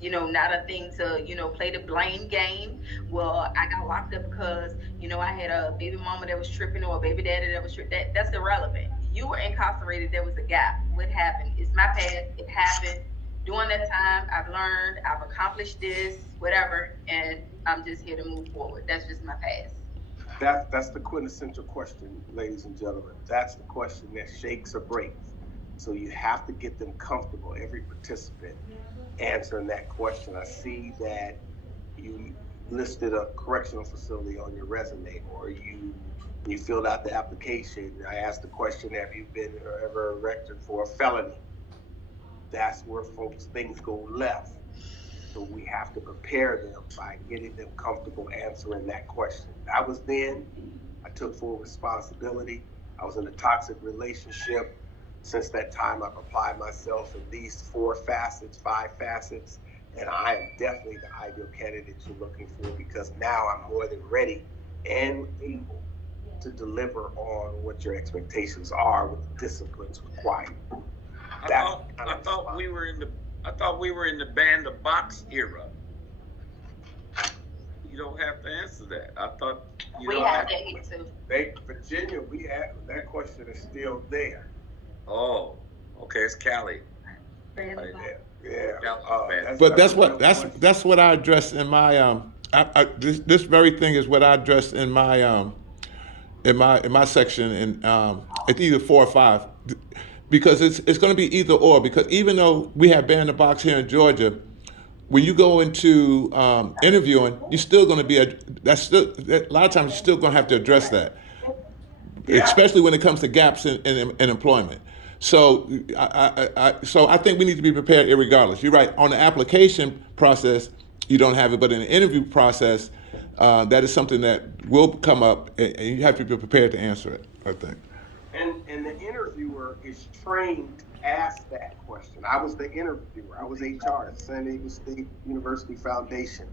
not a thing to play the blame game. Well, I got locked up because I had a baby mama that was tripping, or a baby daddy that was tripping. That's irrelevant. You were incarcerated. There was a gap. What happened? It's my past. It happened. During that time, I've learned, I've accomplished this, whatever, and I'm just here to move forward. That's just my past. That's the quintessential question, ladies and gentlemen. That's the question that shakes or breaks. So you have to get them comfortable, every participant, answering that question. I see that you listed a correctional facility on your resume, or you filled out the application. I asked the question, have you been ever arrested for a felony? That's where things go left. So we have to prepare them by getting them comfortable answering that question. I was then. I took full responsibility. I was in a toxic relationship. Since that time, I've applied myself in these 5 facets, and I am definitely the ideal candidate you're looking for, because now I'm more than ready and able to deliver on what your expectations are with the disciplines required. I thought we were in the ban the box era. You don't have to answer that. I thought we have that here too. Virginia, we have that question is still there. Oh, okay, it's Cali. Yeah. But that's what I addressed in my this very thing is what I addressed in my section, and it's either 4 or 5, because it's going to be either or, because even though we have ban the box here in Georgia, when you go into interviewing, you're still going to be a lot of times you're still going to have to address that, especially when it comes to gaps in employment. So I think we need to be prepared irregardless. You're right. On the application process, you don't have it, but in the interview process, that is something that will come up, and you have to be prepared to answer it, I think. And the interviewer is trained to ask that question. I was the interviewer. I was HR at San Diego State University Foundation,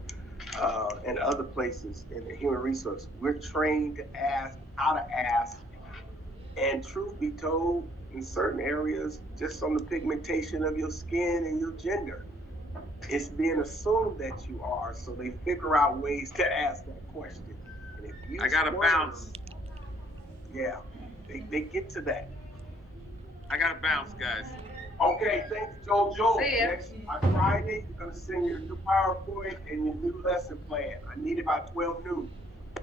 and other places in the human resource. We're trained to ask how to ask. And truth be told, in certain areas, just on the pigmentation of your skin and your gender, it's being assumed that you are, so they figure out ways to ask that question. And if you I gotta bounce. Yeah, they get to that. I gotta bounce, guys. Okay, thanks, Joe. Next Friday, you're gonna send your new PowerPoint and your new lesson plan. I need it by 12 noon.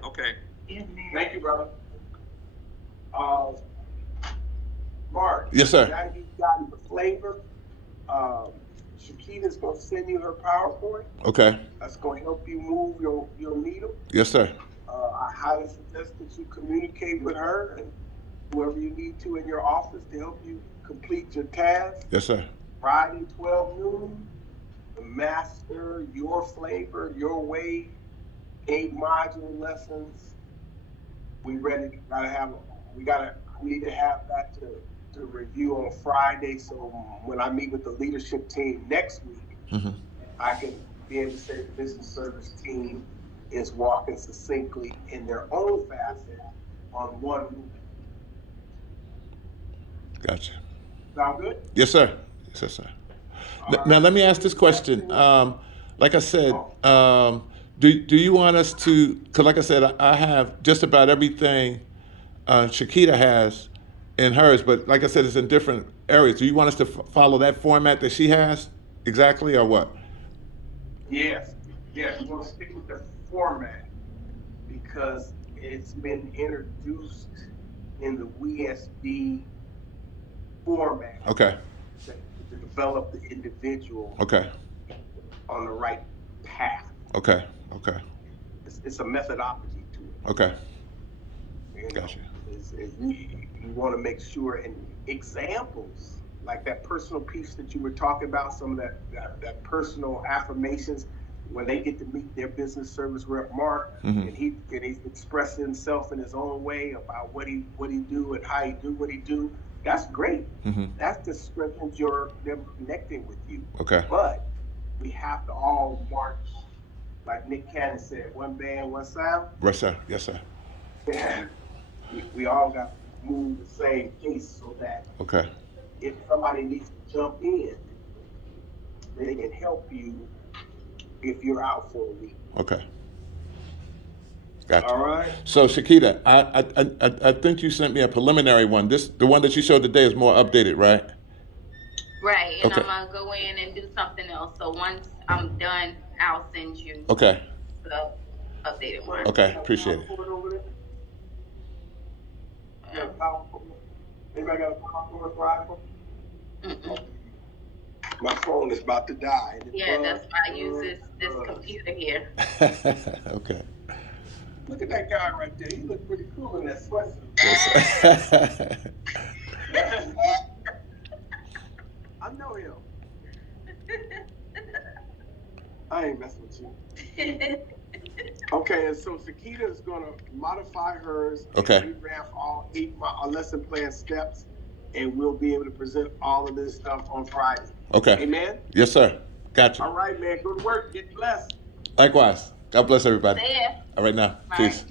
Okay. Thank you, brother. Mark. Yes, sir. Now you've gotten the flavor. Shakita's gonna send you her PowerPoint. Okay. That's gonna help you move your needle. Yes, sir. I highly suggest that you communicate with her and whoever you need to in your office to help you complete your task. Yes, sir. Friday, 12 noon, the master your flavor, your way, 8 module lessons. We ready? We need to have that to review on Friday. So when I meet with the leadership team next week, I can be able to say the business service team is walking succinctly in their own facet on one movement. Gotcha. Sound good? Yes, sir. Yes, sir. Now let me ask this question. Like I said, do you want us to? Because like I said, I have just about everything Shakita has in hers, but like I said, it's in different areas. Do you want us to follow that format that she has exactly, or what? Yes. We want to stick with the format because it's been introduced in the WESB format. Okay. To develop the individual. Okay. On the right path. Okay. It's a methodology to it. Okay. Gotcha. You want to make sure, and examples like that personal piece that you were talking about, some of that personal affirmations, when they get to meet their business service rep Mark, and he's expressing himself in his own way about what he do and how he do what he do. That's great. That just strengthens them connecting with you. Okay. But we have to all march, like Nick Cannon said, one band, one sound. Yes, sir. Yes, sir. Yeah. We all got to move the same pace so that if somebody needs to jump in, they can help you if you're out for a week. Okay. Gotcha. All right. So Shakita, I think you sent me a preliminary one. The one that you showed today is more updated, right? Right, and I'm gonna go in and do something else. So once I'm done, I'll send you the updated one. Okay, appreciate it. Anybody got a PowerPoint rifle? My phone is about to die. Yeah, that's why I use this computer here. Okay. Look at that guy right there. He looks pretty cool in that sweatsuit. I know him. I ain't messing with you. Okay, and so Sakita is going to modify hers. Okay. And revamp all 8 lesson plan steps, and we'll be able to present all of this stuff on Friday. Okay. Amen? Yes, sir. Gotcha. All right, man. Good work. Get blessed. Likewise. God bless everybody. See ya. All right now. Bye. Peace.